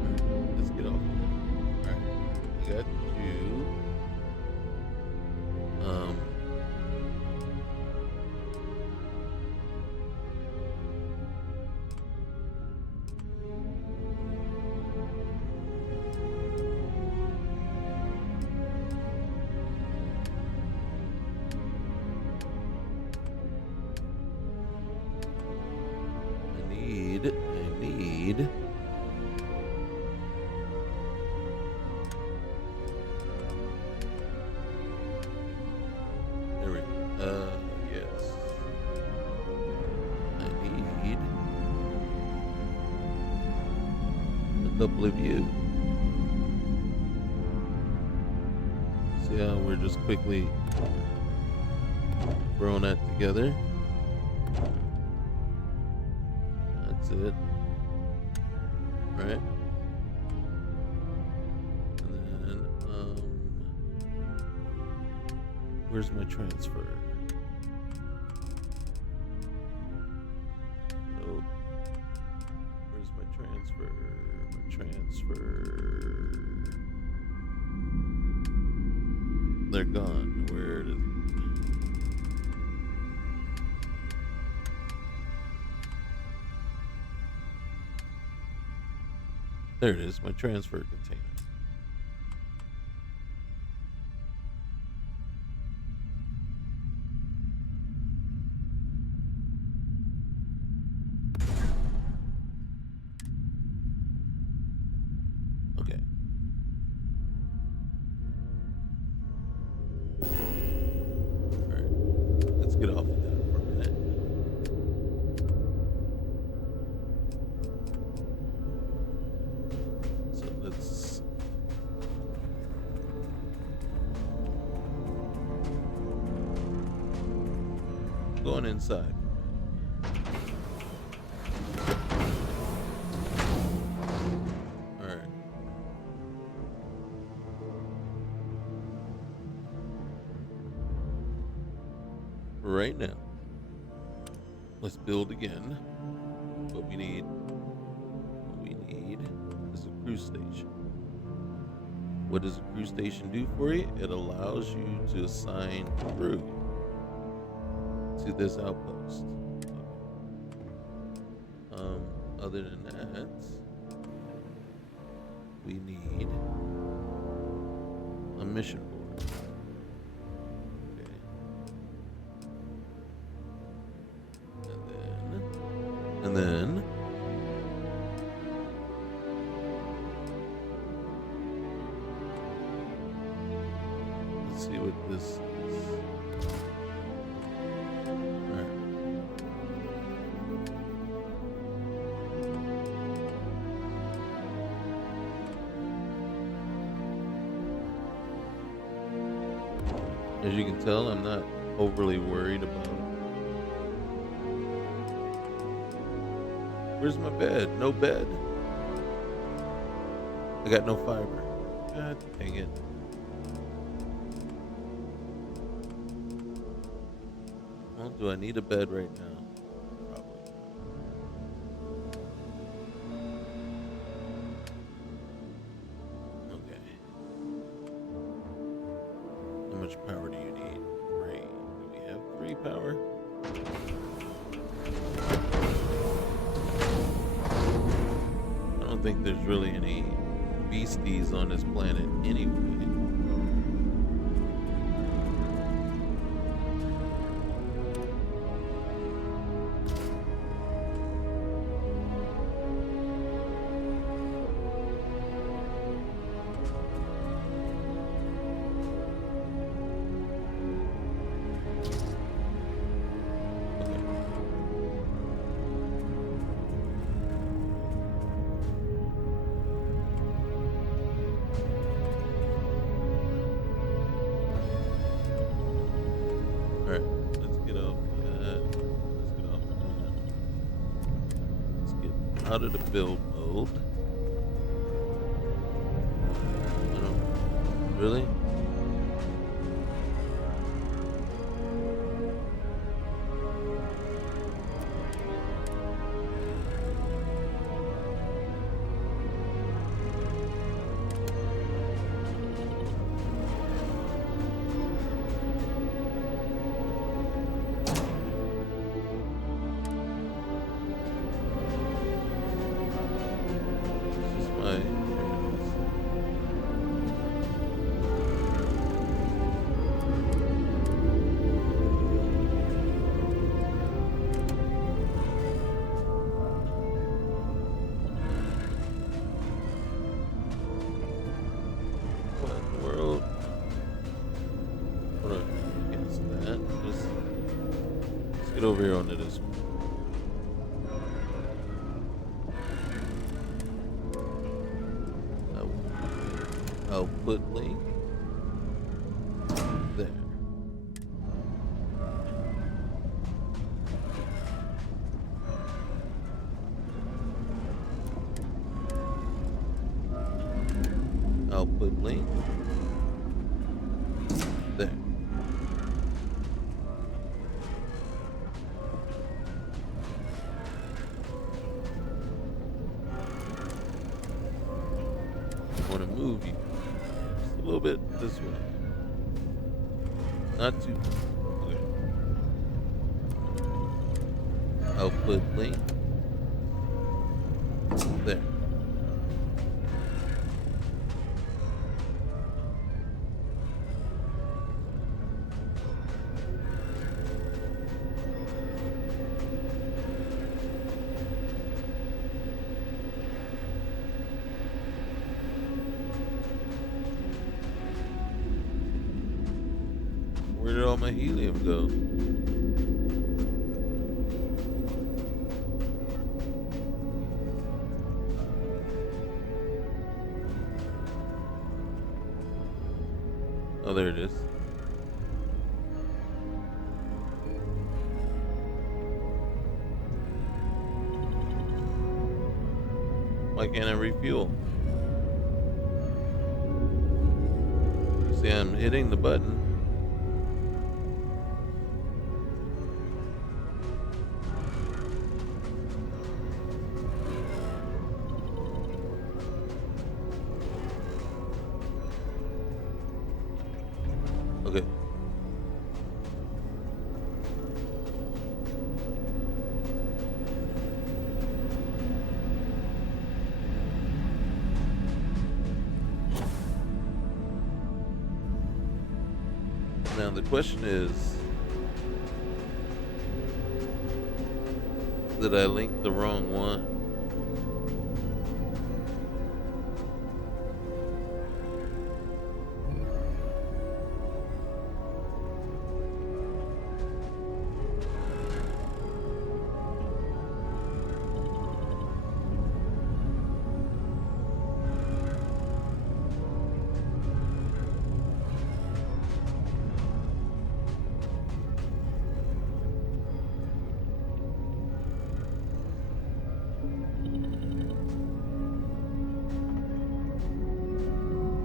Alright, let's get off. Alright, I got you. I need. There we go. Yes. I need a couple of you. See how we're just quickly throwing that together. That's it. Right? And then, where's my transfer? Nope. Where's my transfer? My transfer. They're gone. Where is it? There it is, my transfer container. Going inside. Alright. Right now, let's build again. What we need is a crew station. What does a crew station do for you? It allows you to assign crew to this outpost. Other than that, we need a mission board. Okay. And then let's see what this is. Alright. As you can tell, I'm not overly worried about it. Where's my bed? No bed. I got no fiber. God dang it. Well, do I need a bed right now? Probably. Okay. How much power do you need? 3. Do we have 3 power? I don't think there's really any beasties on this planet anyway. Alright, let's get off that. Let's get off that. Let's get out of the build mode. I don't really? This is my what in the world? Hold on, cancel that. Let's get over here onto this one. Output link there. Output link there. I want to move you just a little bit this way. Not too far. Okay. Output link there. Where did all my helium go? Oh, there it is. Why can't I refuel? You see, I'm hitting the button. Okay. Now the question is, did I link the wrong one?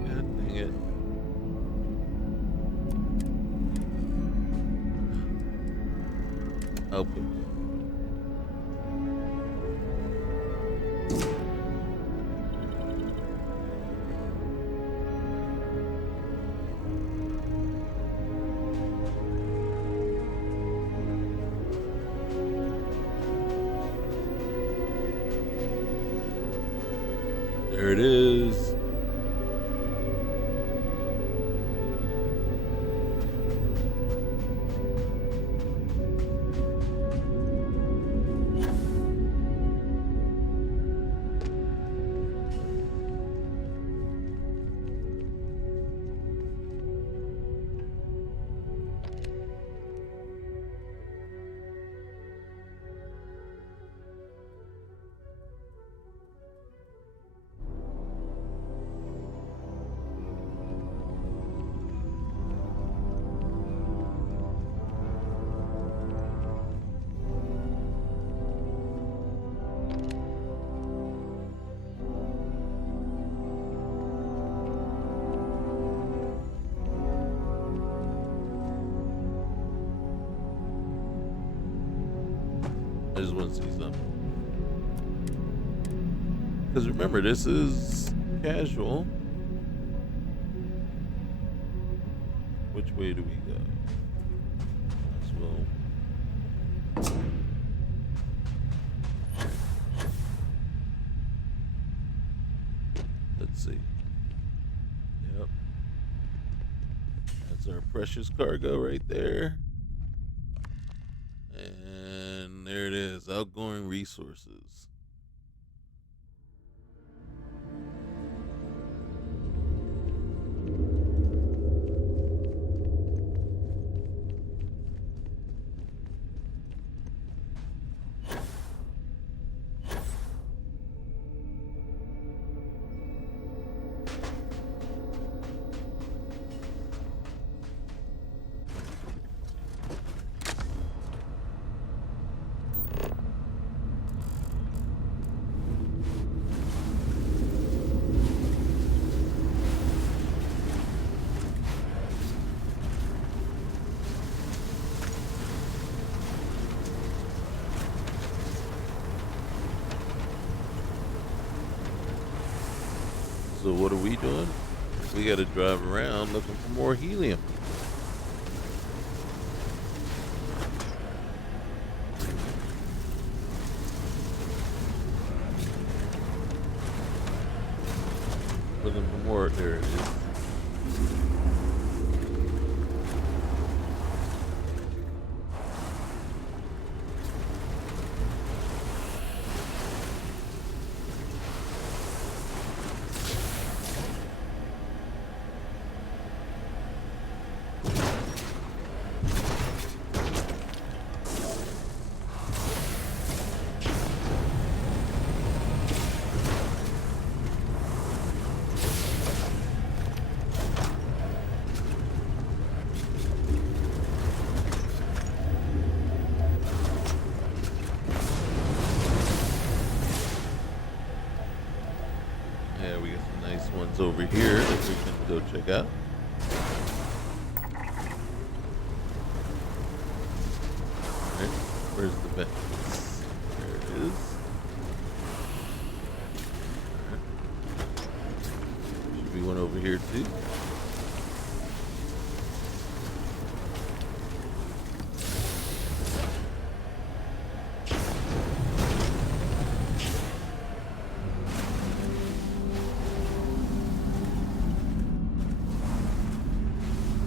God dang it. Output. There it is. I just want to see something. Because remember, this is casual. Which way do we go? As well. Let's see. Yep. That's our precious cargo right there. And there it is, outgoing resources. So what are we doing? We got to drive around looking for more helium. Looking for more. There it is. vents over here that we can go check out. Alright, where's the vent? There it is. Alright. Should be one over here too.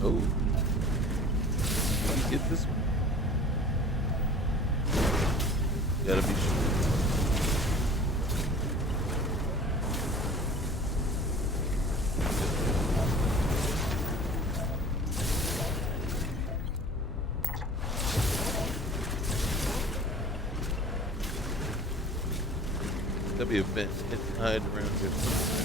Oh, did you get this one? Gotta be sure. Gotta be a vent hide around here somewhere.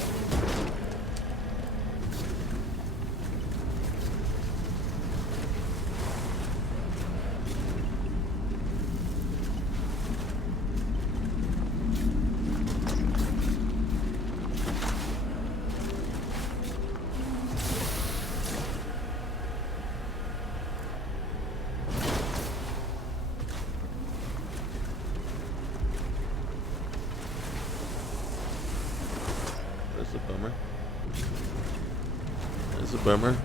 That's a bummer. That's a bummer.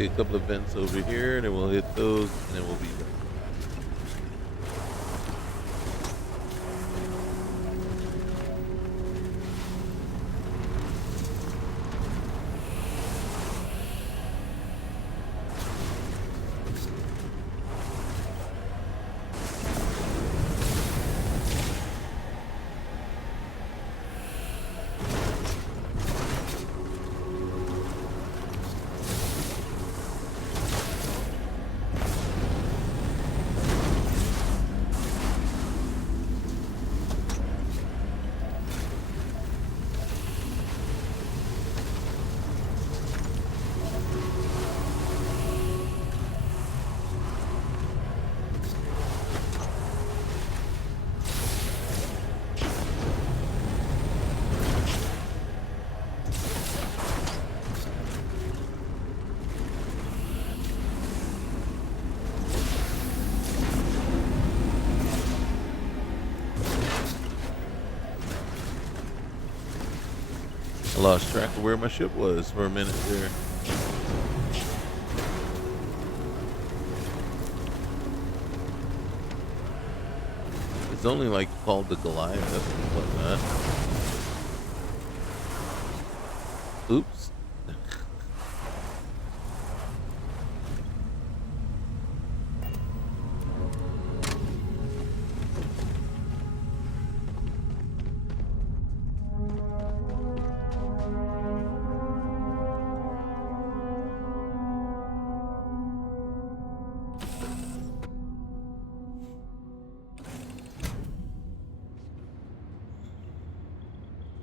See a couple of vents over here, and then we'll hit those, and then we'll be done. I lost track of where my ship was for a minute there. It's only like called the Goliath and whatnot. Oops.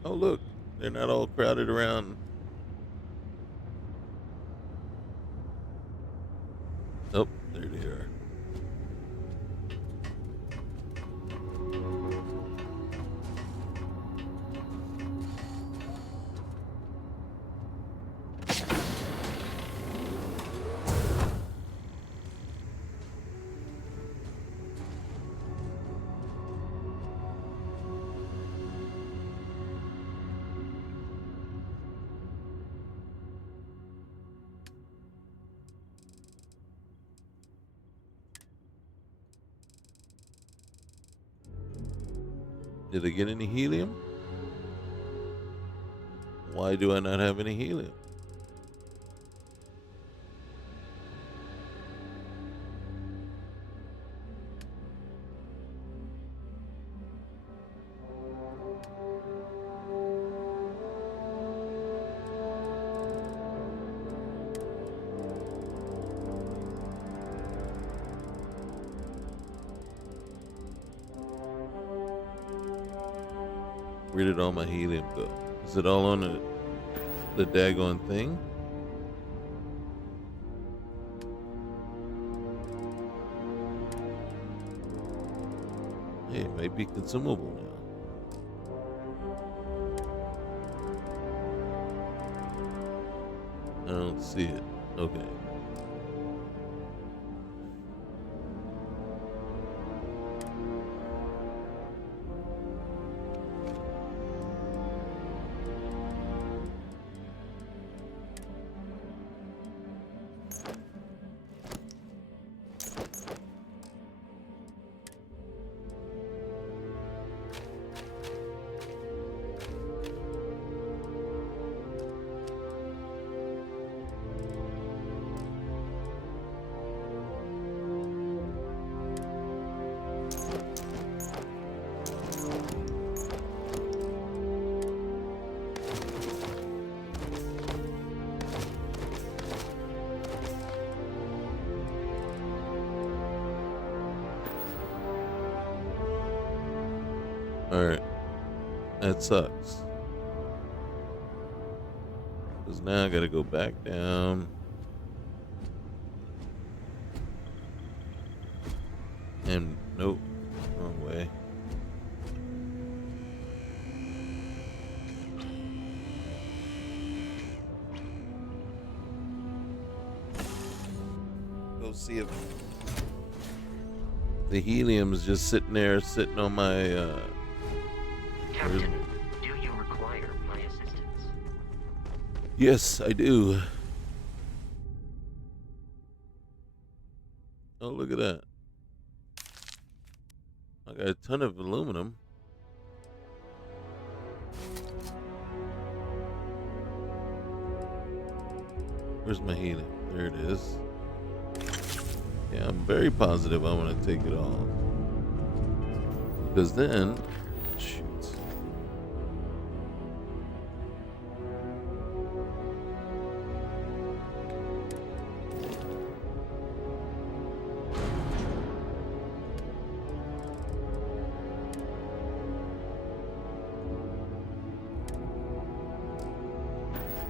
Oh, look, they're not all crowded around. Oh, there they are. Did I get any helium? Why do I not have any helium? Where did all my helium go? Is it all on the daggone thing? Hey, it might be consumable now. I don't see it. Okay. Alright. That sucks. Because now I gotta go back down. And nope. Wrong way. Go see if the helium's just sitting there, sitting on my Captain, do you require my assistance? Yes, I do. Oh, look at that. I got a ton of aluminum. Where's my helium? There it is. Yeah, I'm very positive I want to take it all. Because then, shoot.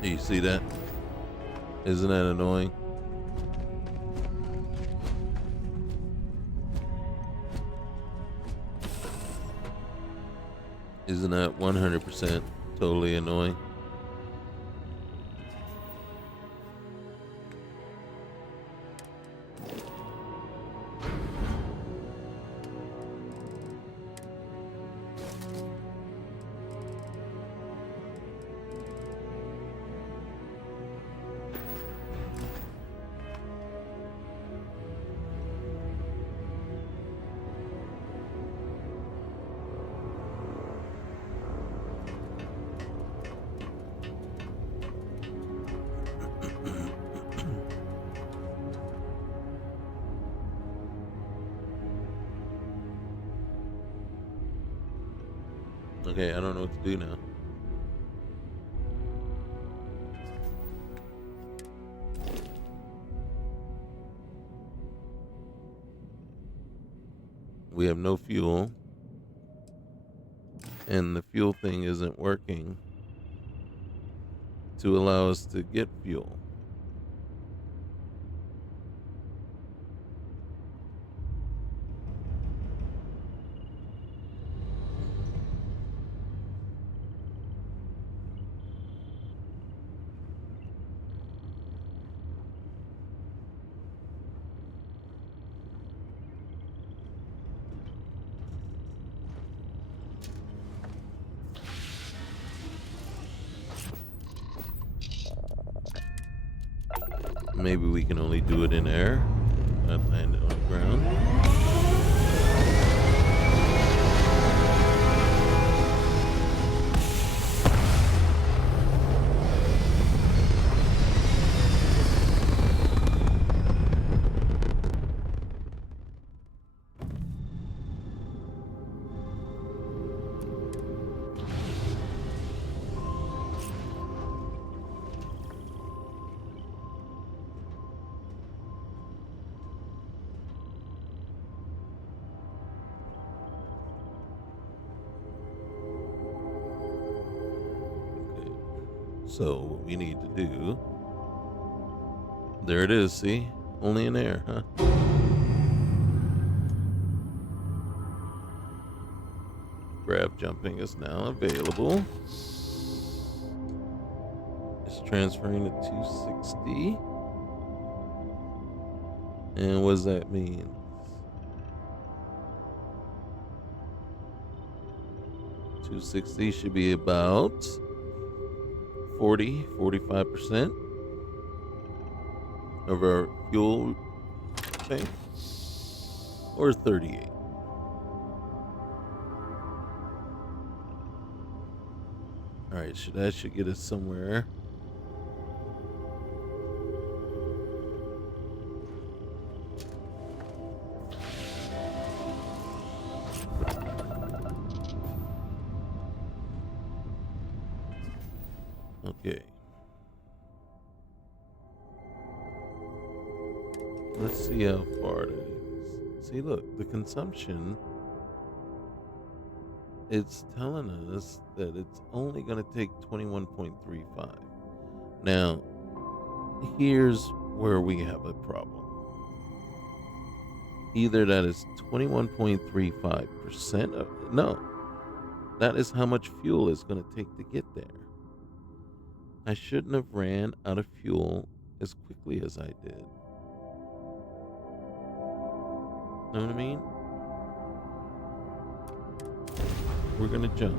You see that? Isn't that annoying? Isn't that 100% totally annoying? Okay, I don't know what to do now. We have no fuel. And the fuel thing isn't working to allow us to get fuel. Maybe we can only do it in air, not land it on the ground. So what we need to do, there it is, see? Only in air, huh? Grab jumping is now available. It's transferring to 260. And what does that mean? $260 should be about 45% of our fuel tank, or 38. All right, that should get us somewhere. Okay. Let's see how far it is. See, look, the consumption, it's telling us that it's only going to take 21.35. Now, here's where we have a problem. Either that is 21.35% of, no, that is how much fuel it's going to take to get there. I shouldn't have ran out of fuel as quickly as I did. Know what I mean? We're gonna jump.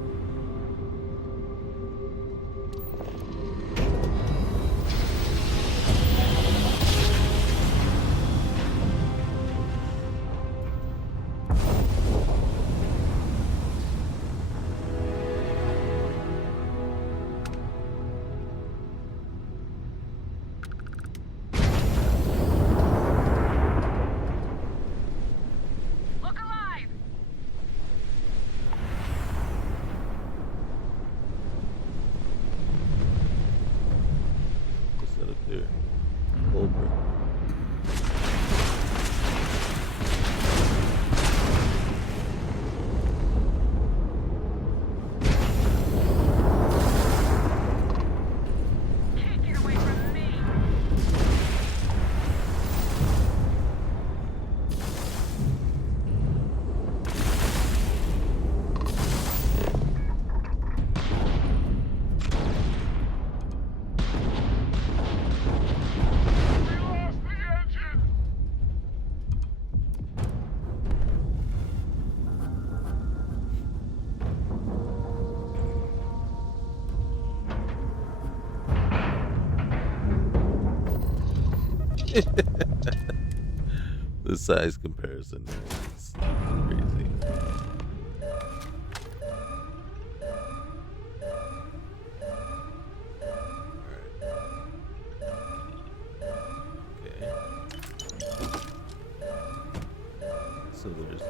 The size comparison is crazy. Okay. So there's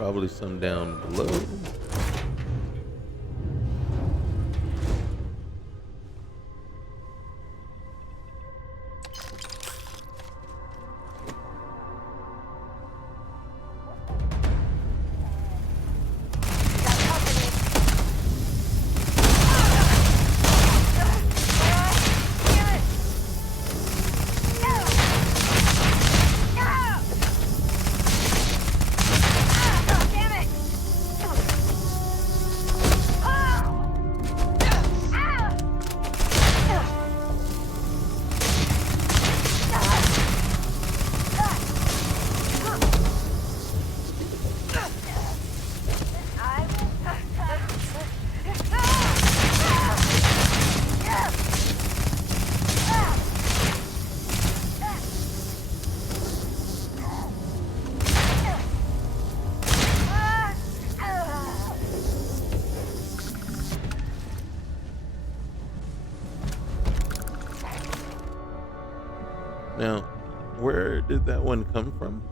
Probably some down below. Now, where did that one come from?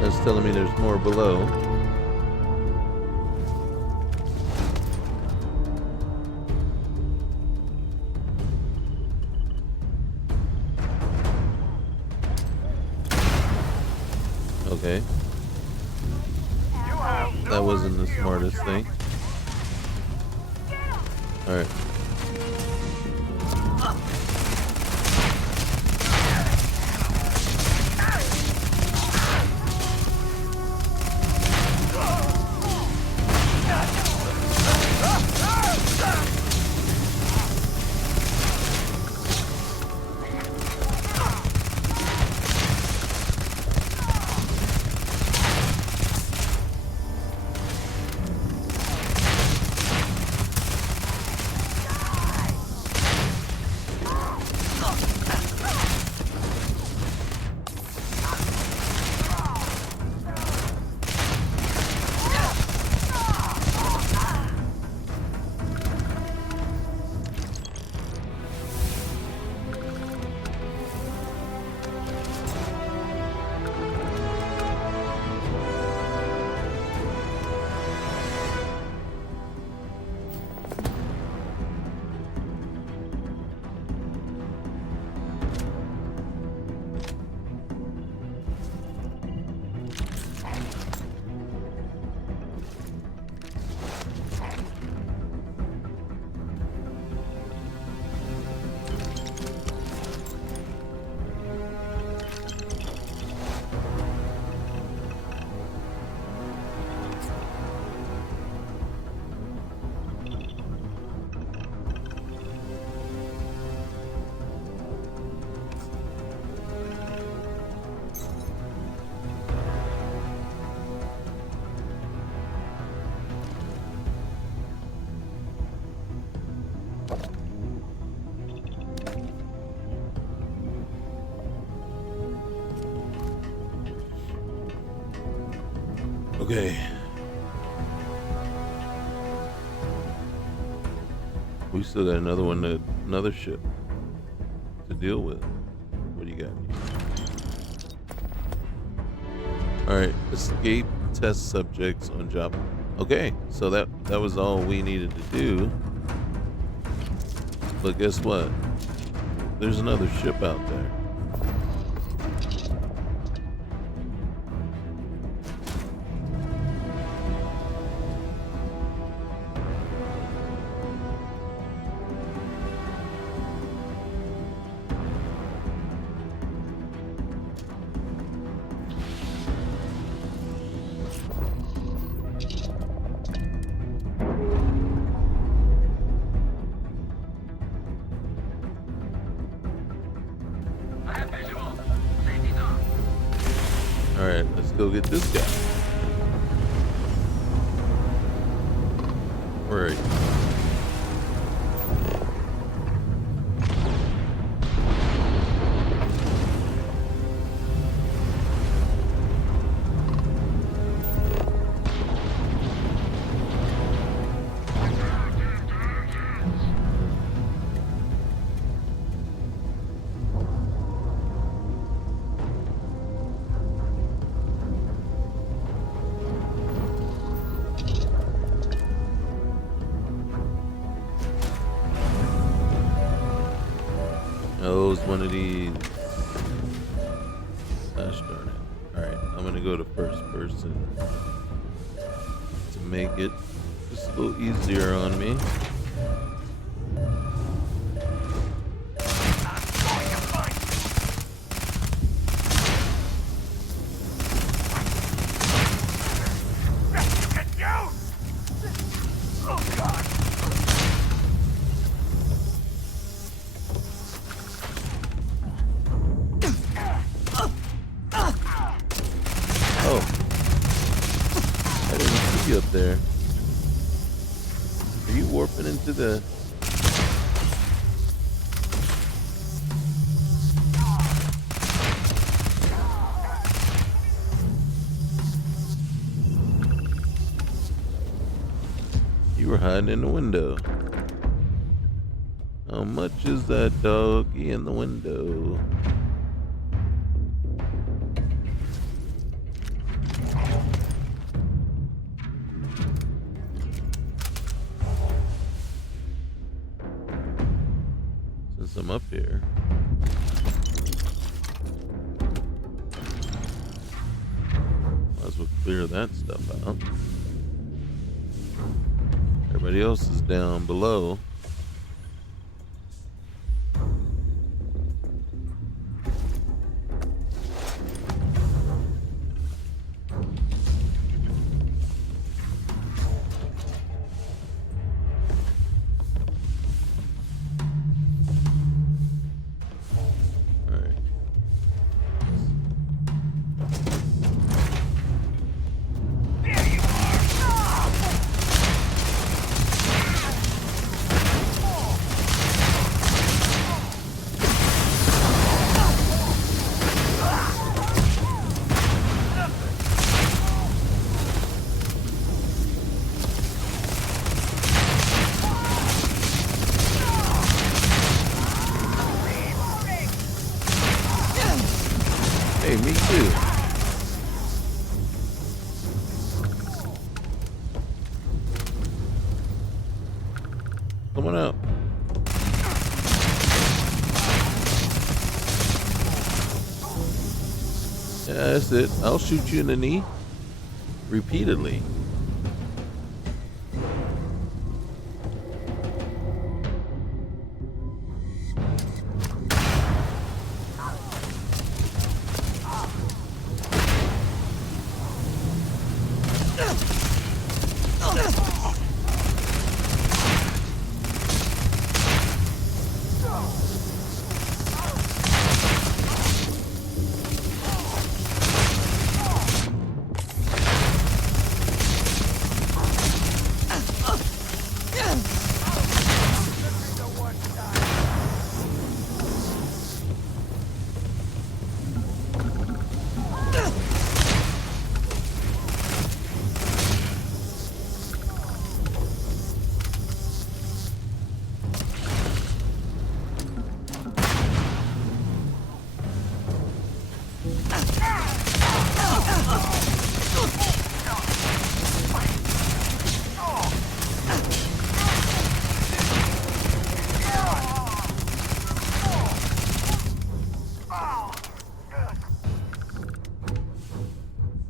That's telling me there's more below. Okay. That wasn't the smartest thing. Alright. Okay. We still got another ship to deal with. What do you got here? Alright, escape test subjects on job. Okay, so that was all we needed to do. But guess what? There's another ship out there. Alright, let's go get this guy. Where are you? Oh, it's one of these. Gosh darn it. Alright, I'm gonna go to first person to make it just a little easier on me. Up there. Are you warping into the... You were hiding in the window. How much is that doggy in the window? I'm up here. Might as well clear that stuff out. Everybody else is down below. Hey, me too. Come on up. Yeah, that's it. I'll shoot you in the knee repeatedly.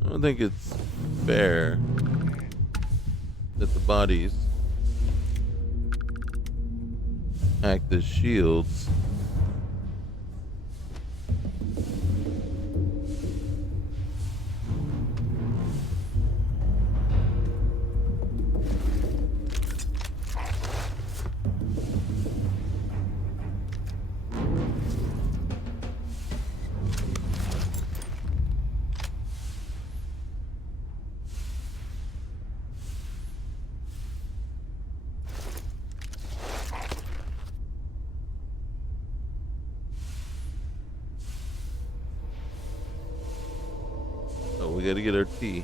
I don't think it's fair that the bodies act as shields. Oh, we gotta get our tea.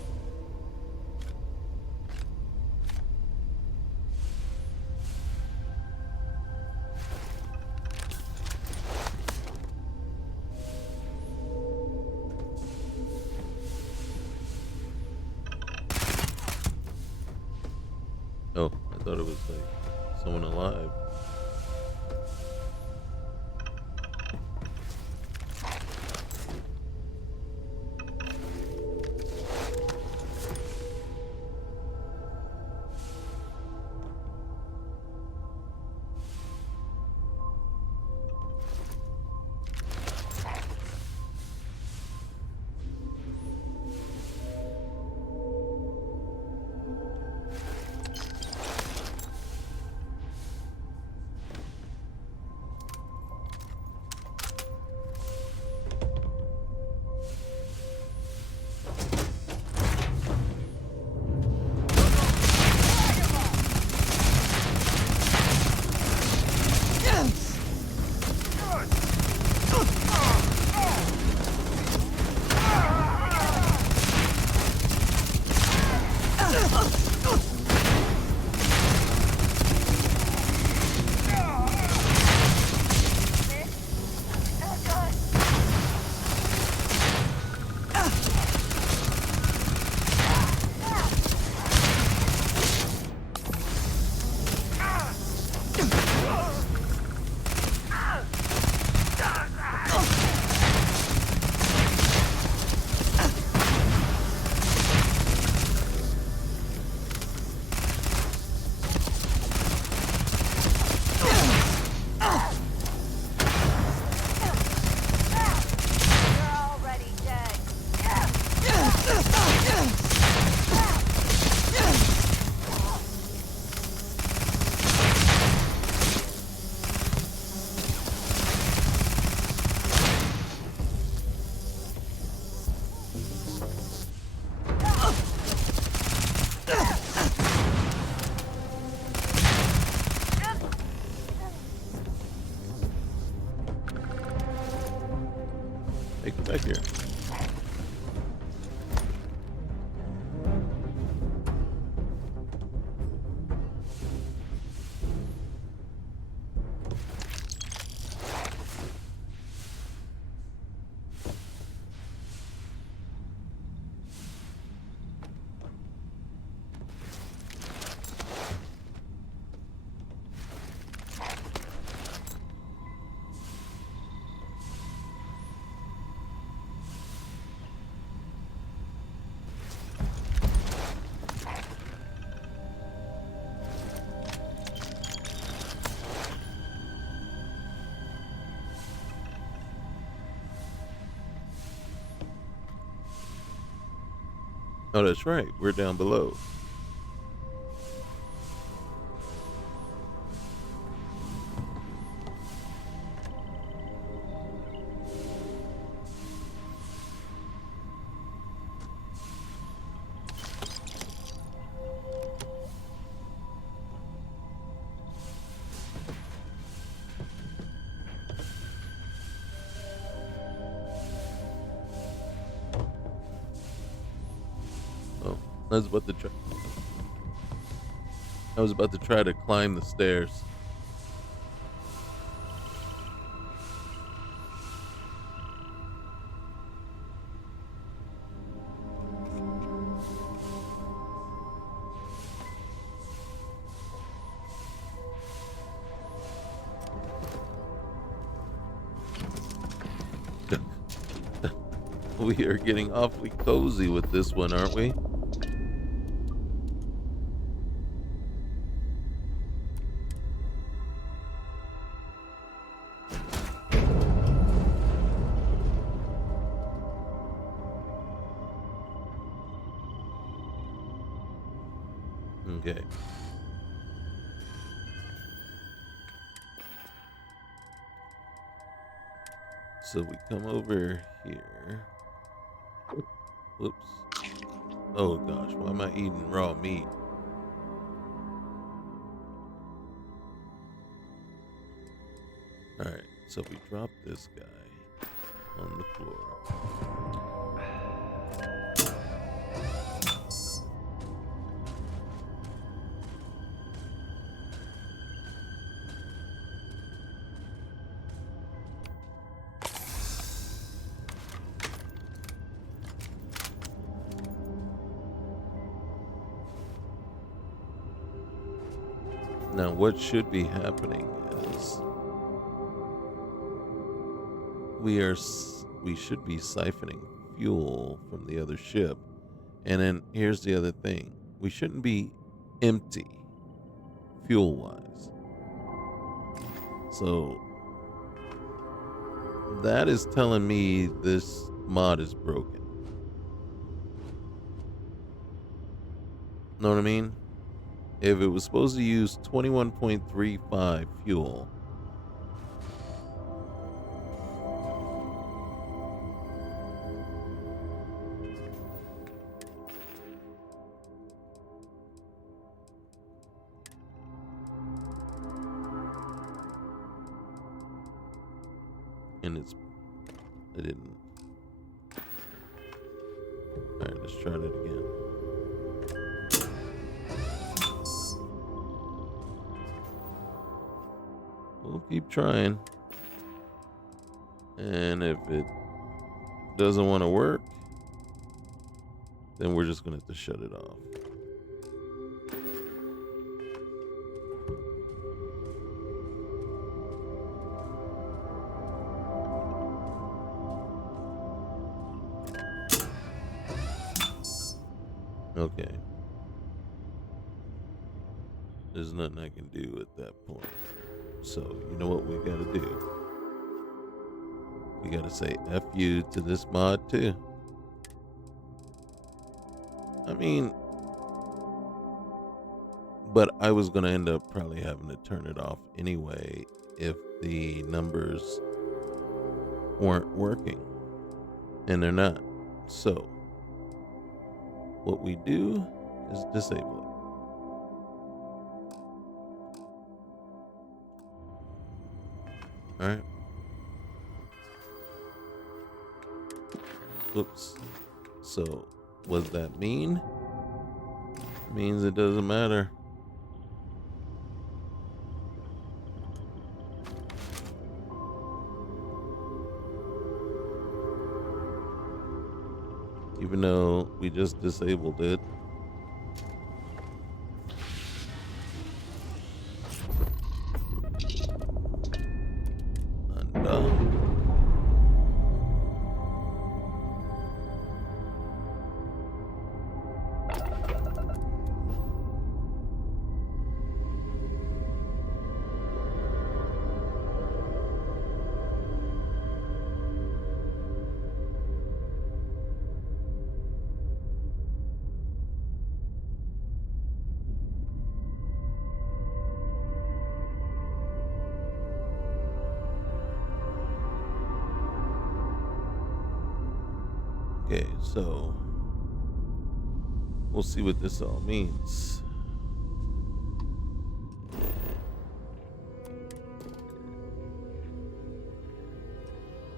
Oh, I thought it was like someone alive. Hey, come back here. Oh, that's right. We're down below. Oh, I was about to try. I was about to try to climb the stairs. We are getting awfully cozy with this one, aren't we? Okay. So we come over here. Whoops. Oh gosh, why am I eating raw meat? Alright, so we drop this guy on the floor. Now, what should be happening is we should be siphoning fuel from the other ship, and then here's the other thing: we shouldn't be empty fuel-wise. So that is telling me this mod is broken. Know what I mean? If it was supposed to use 21.35 fuel, and I didn't. All right, let's try that again. keep trying. And if it doesn't want to work, then we're just going to have to shut it off. Okay. There's nothing I can do at that point. So, you know what we gotta do? We gotta say F you to this mod too. I mean, but I was gonna end up probably having to turn it off anyway if the numbers weren't working. And they're not. So, what we do is disable it. Alright. Oops. So, what does that mean? It means it doesn't matter. Even though we just disabled it. Undone. Okay, so we'll see what this all means.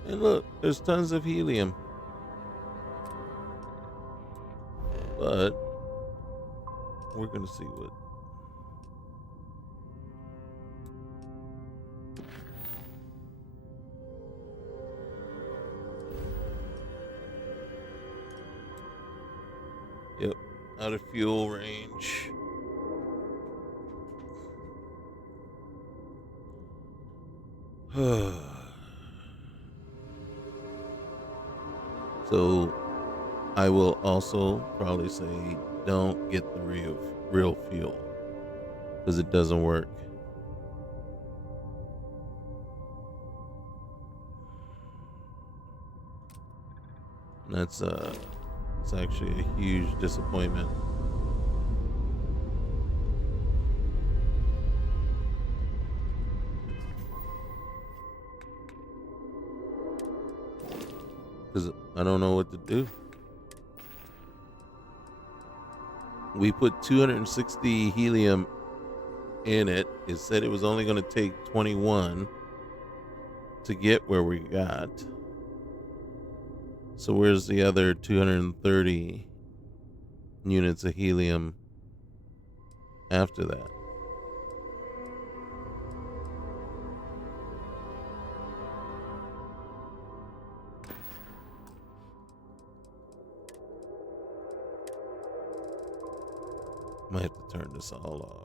And look, there's tons of helium. But we're gonna see what. Yep, out of fuel range. So I will also probably say don't get the real fuel because it doesn't work. And that's it's actually a huge disappointment. Because I don't know what to do. We put 260 helium in it. It said it was only going to take 21 to get where we got. So where's the other 230 units of helium after that? Might have to turn this all off.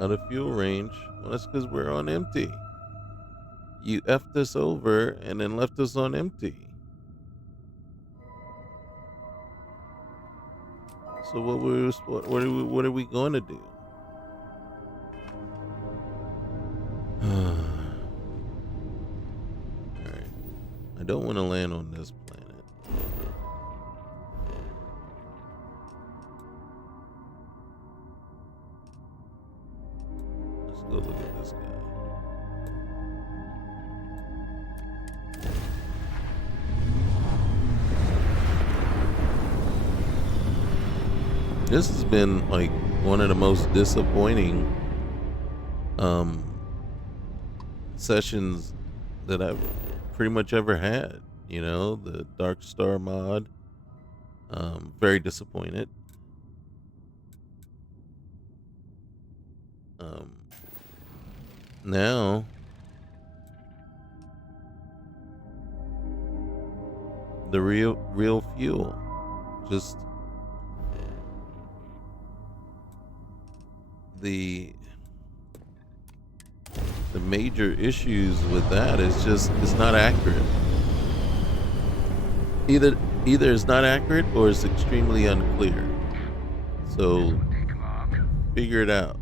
Out of fuel range. Well, that's because we're on empty. You effed us over and then left us on empty. So what are we going to do? All right. I don't want to land on this planet. Let's go look at this guy. This has been like one of the most disappointing sessions that I've pretty much ever had. You know, the Darkstar mod. Very disappointed. Now the real fuel. Just the major issues with that is just it's not accurate. Either it's not accurate or it's extremely unclear. So figure it out.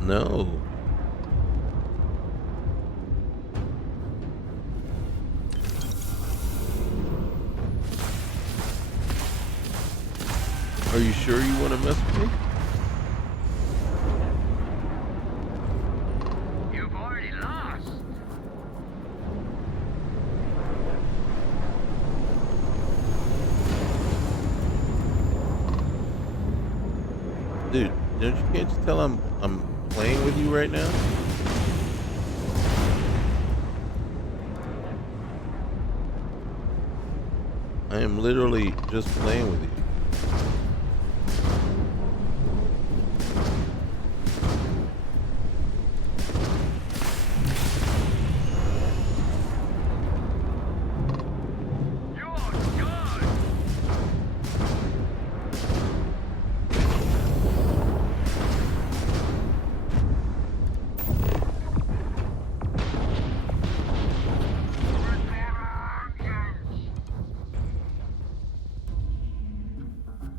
No. Are you sure you want to mess with me? You've already lost. Dude, can't you tell I'm playing with you right now? I am literally just playing with you.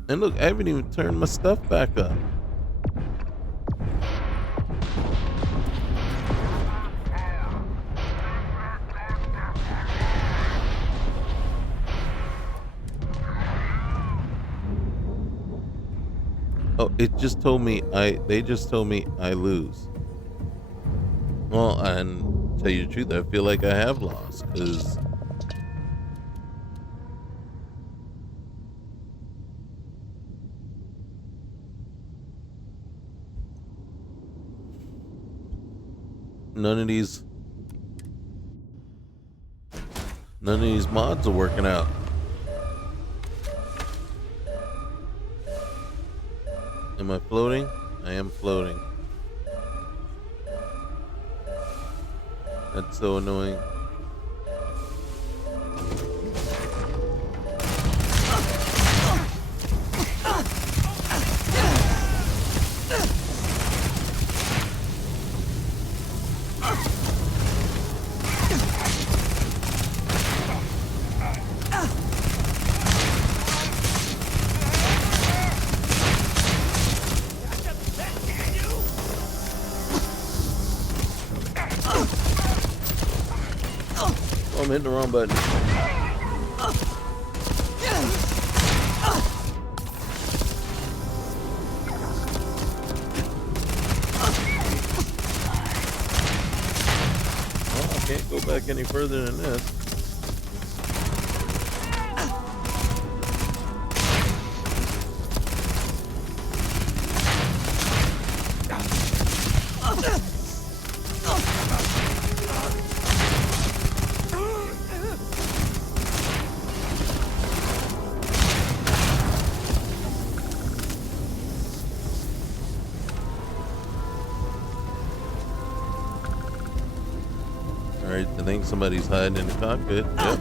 And look, I haven't even turned my stuff back up. Oh, it just told me they just told me I lose. Well, and tell you the truth, I feel like I have lost because none of these mods are working out. Am I floating? I am floating. That's so annoying. I'm hitting the wrong button. Well, I can't go back any further than this. somebody's hiding in the cockpit. Yep.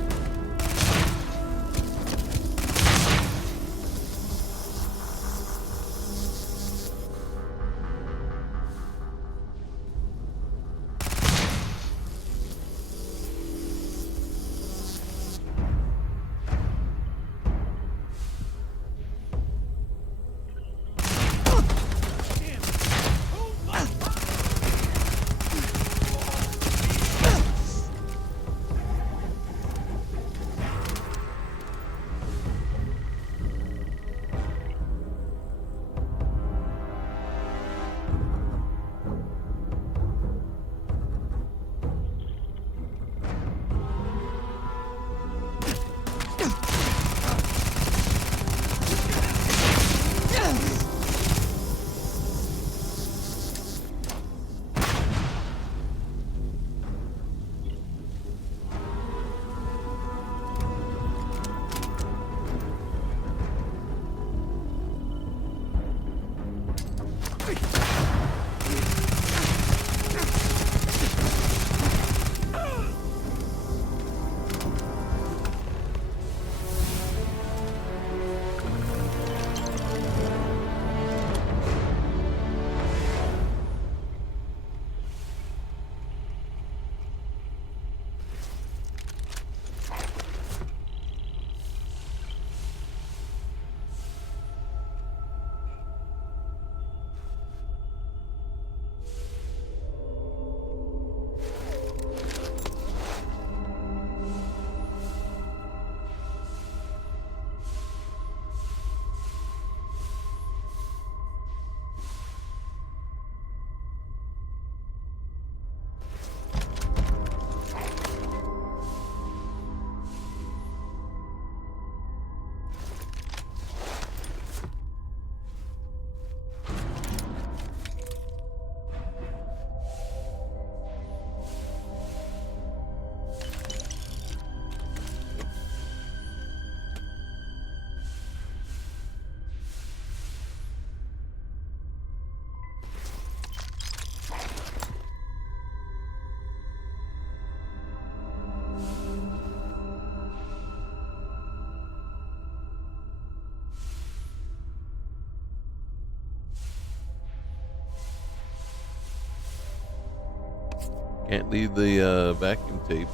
Can't leave the vacuum tape.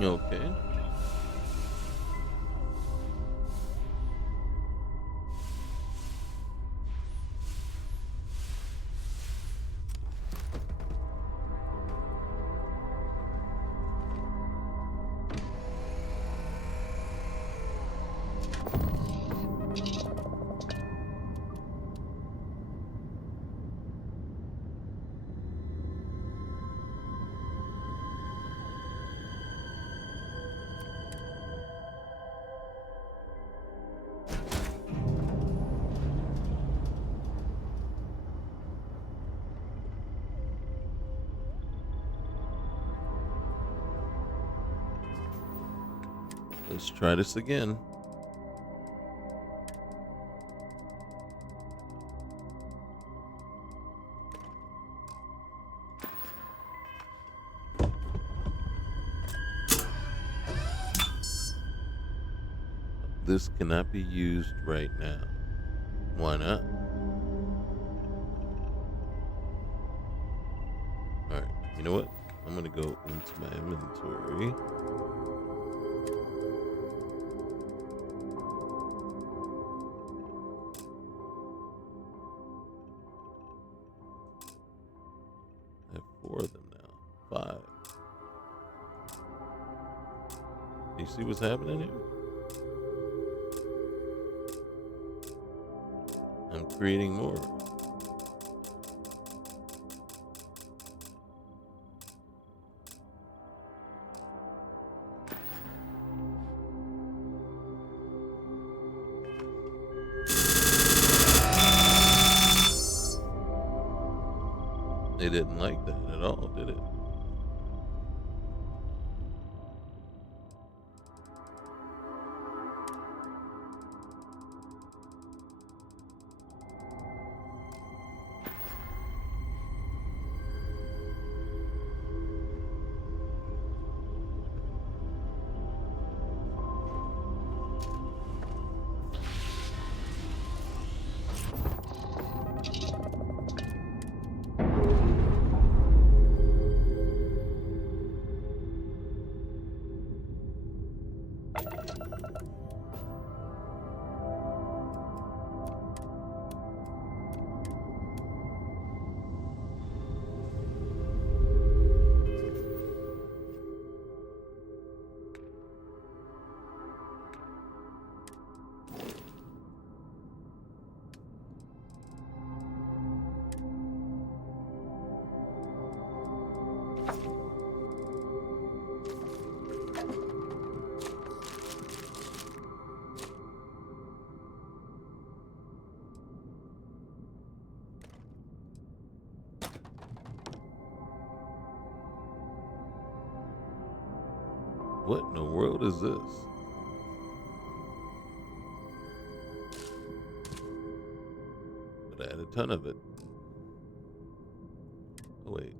Okay. Let's try this again. This cannot be used right now. Why not? Alright, you know what? I'm gonna go into my inventory. I have 4 of them now. 5. You see what's happening here? I'm creating more. They didn't like that at all, did it? What in the world is this? But I had a ton of it. Oh, wait.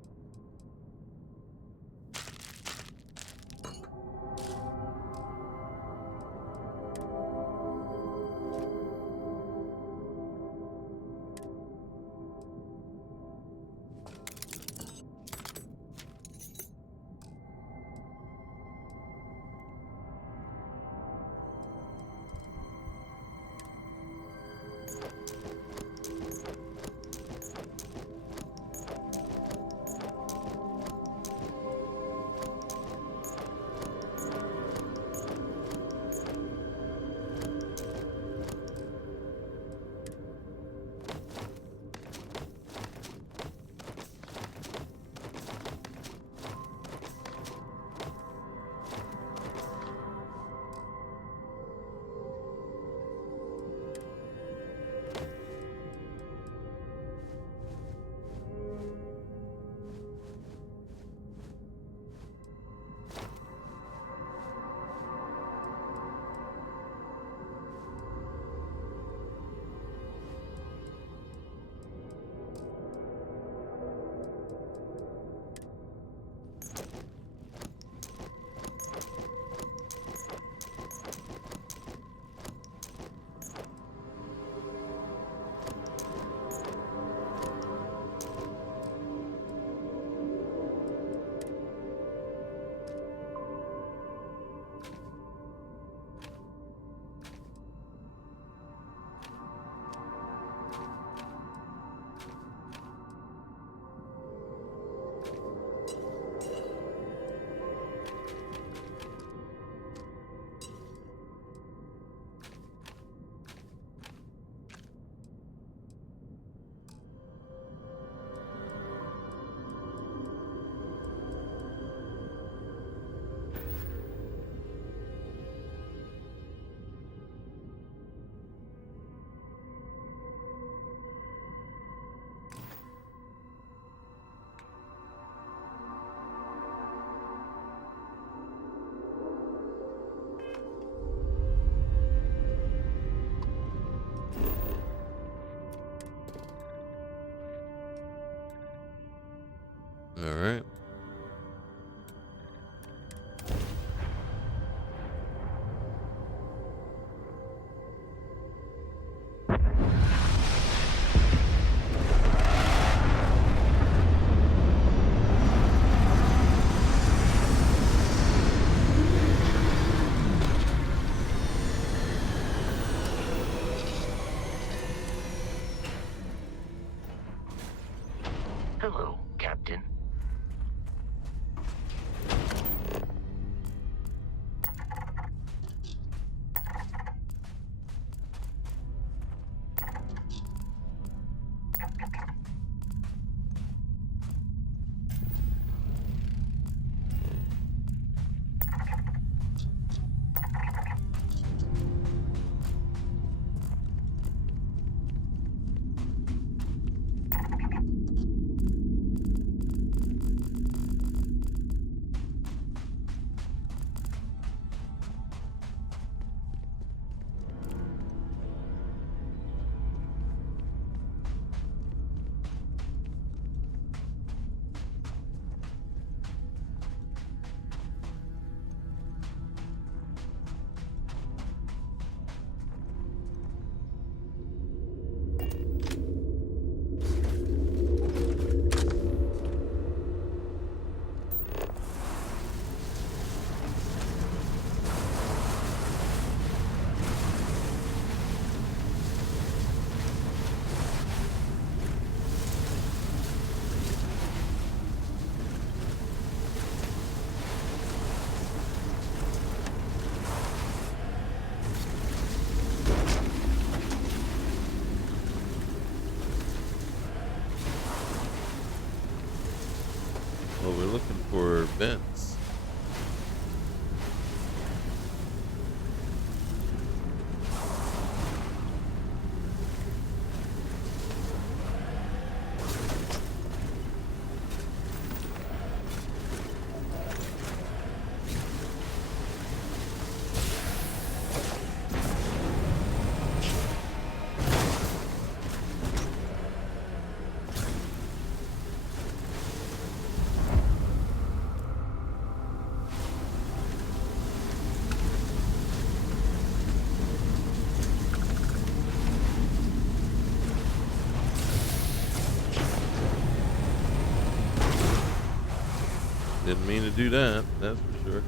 Didn't mean to do that, that's for sure.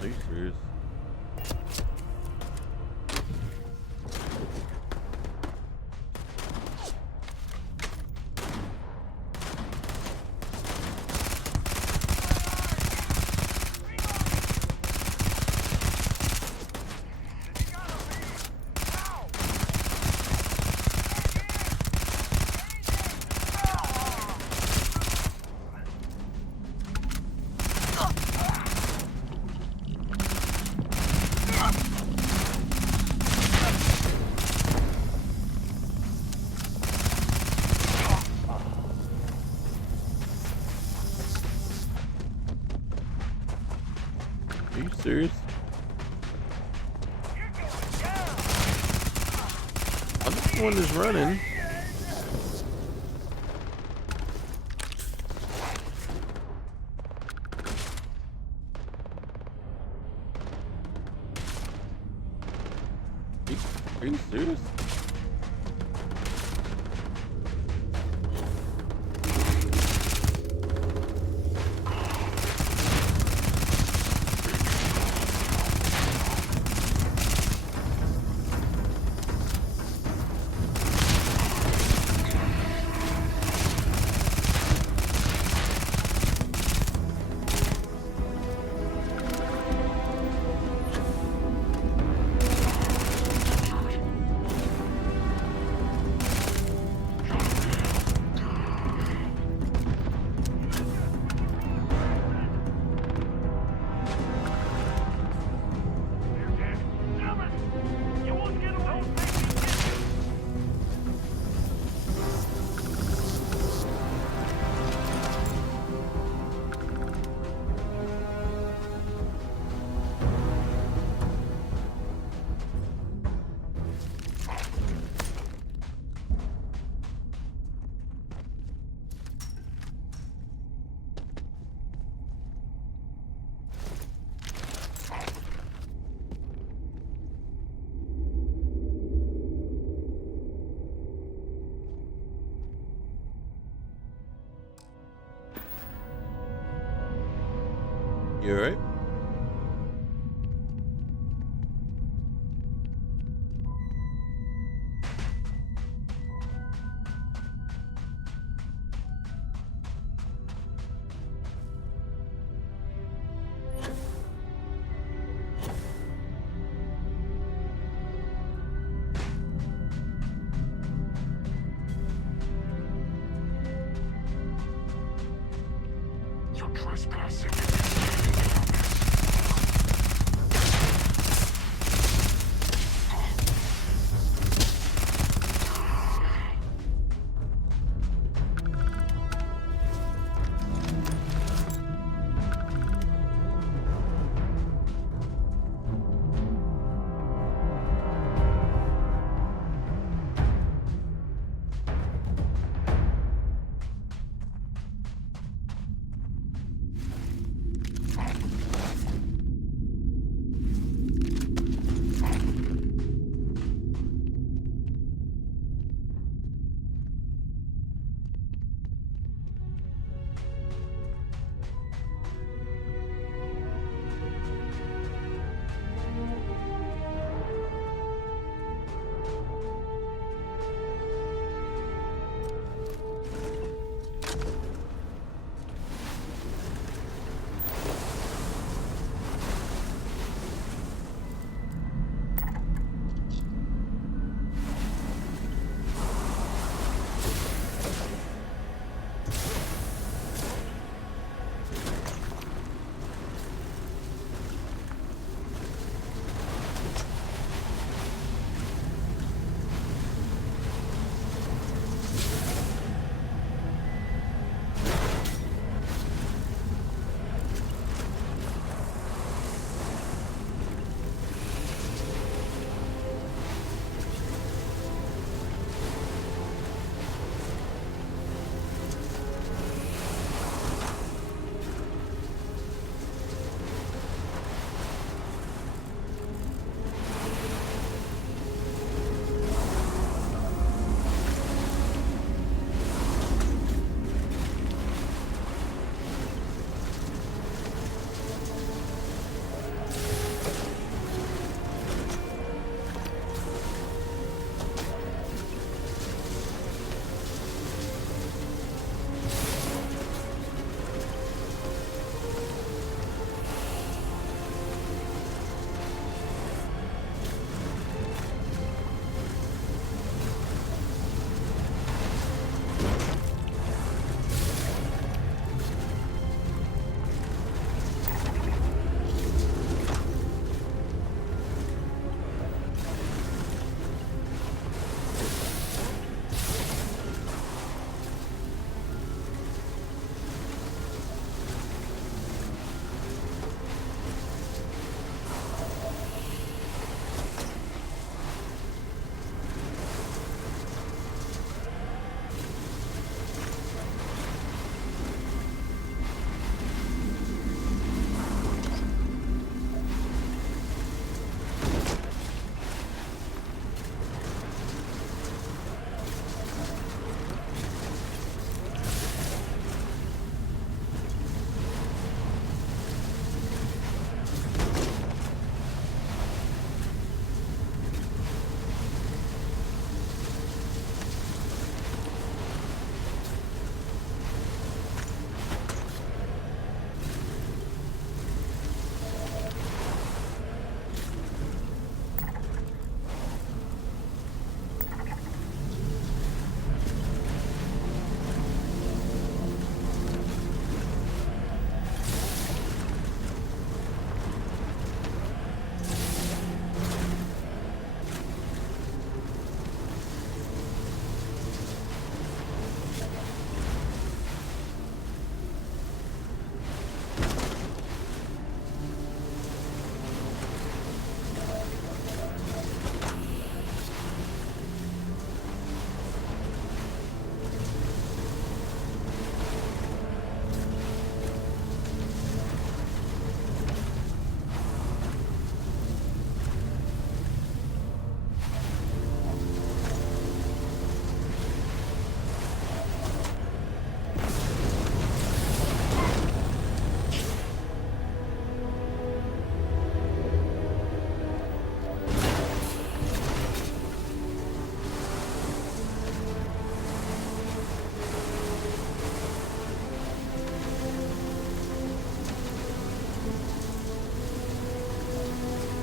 Are you serious? Are you serious? I'm the one that's running. Are you serious? You alright? You're trespassing.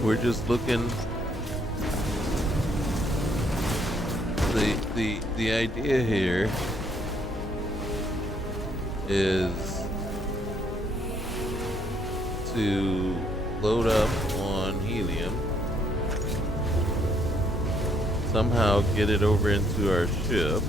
we're just looking. The idea here is to load up on helium, somehow get it over into our ship,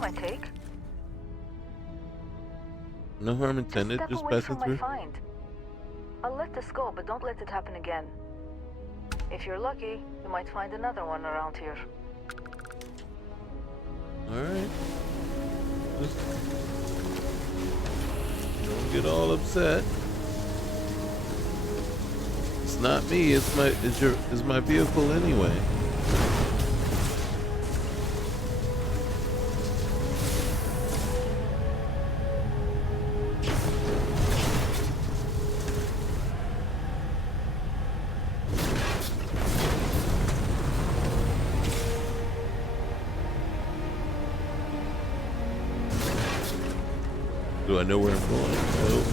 My take? no harm intended, Step just away passing from my through. find. I'll let this go, but don't let it happen again. If you're lucky, you might find another one around here. Alright. Just don't get all upset. It's not me, it's my vehicle anyway. Do I know where I'm going? Nope.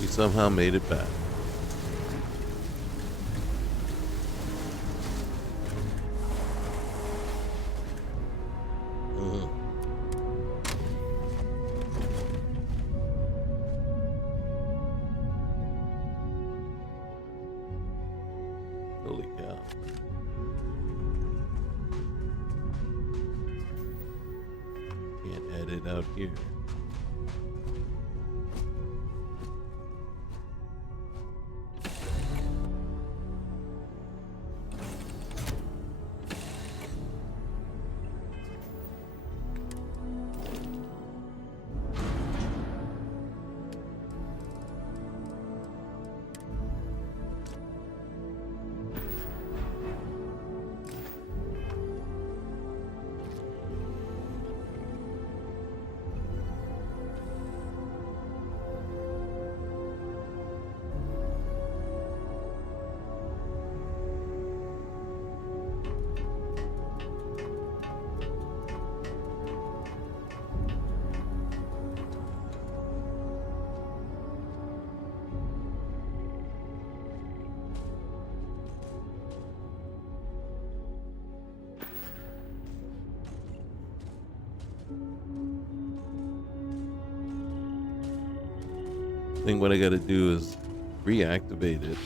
We somehow made it back. Holy cow. Can't add it out here. I think what I gotta do is reactivate it.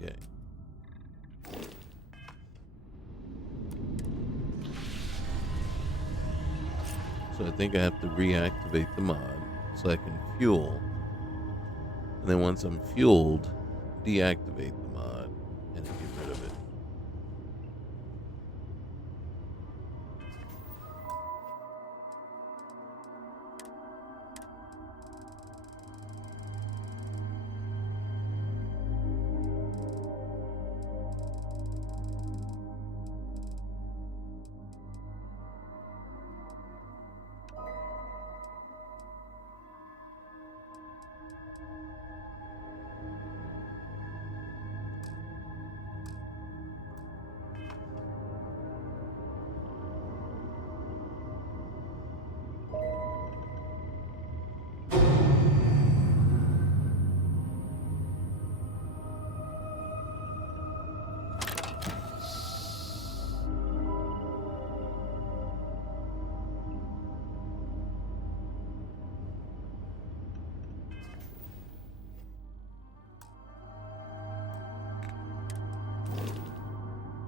Okay. So I think I have to reactivate the mod so I can fuel. And then once I'm fueled, deactivate the mod and get rid of it.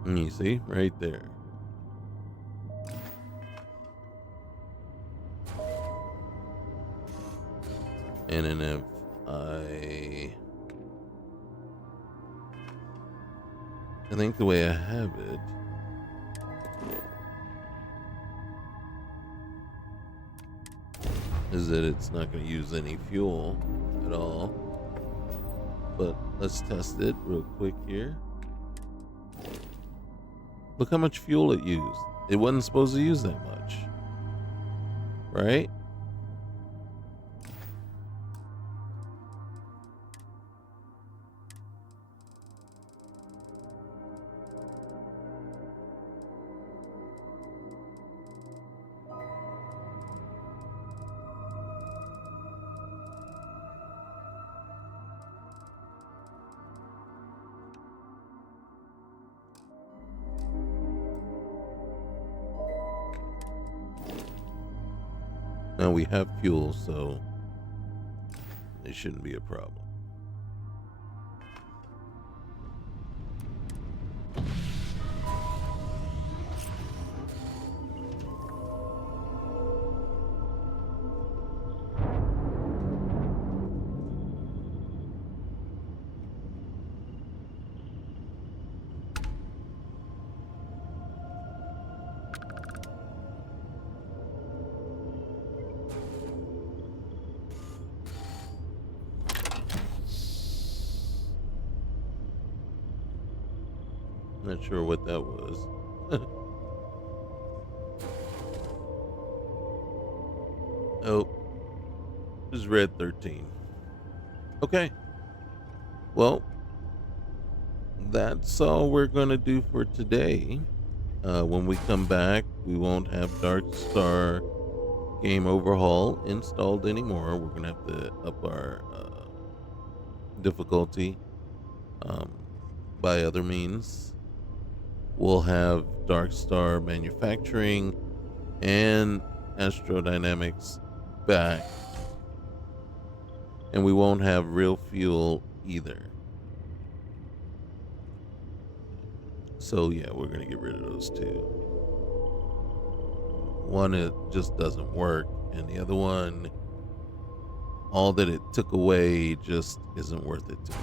And you see, right there. And then if I think the way I have it is that it's not going to use any fuel at all. But let's test it real quick here. Look how much fuel it used. It wasn't supposed to use that much. Right? Now we have fuel, so it shouldn't be a problem. Not sure what that was. Oh, it was red 13. Okay. Well, that's all we're going to do for today. When we come back, we won't have Darkstar Game Overhaul installed anymore. We're going to have to up our difficulty by other means. We'll have Darkstar Manufacturing and Astrodynamics back. And we won't have Real Fuel either. So yeah, we're going to get rid of those two. One, it just doesn't work. And the other one, all that it took away just isn't worth it to me.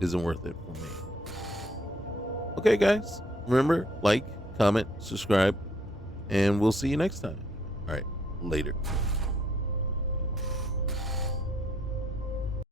Isn't worth it for me. Okay, guys. Remember, like, comment, subscribe, and we'll see you next time. All right, later.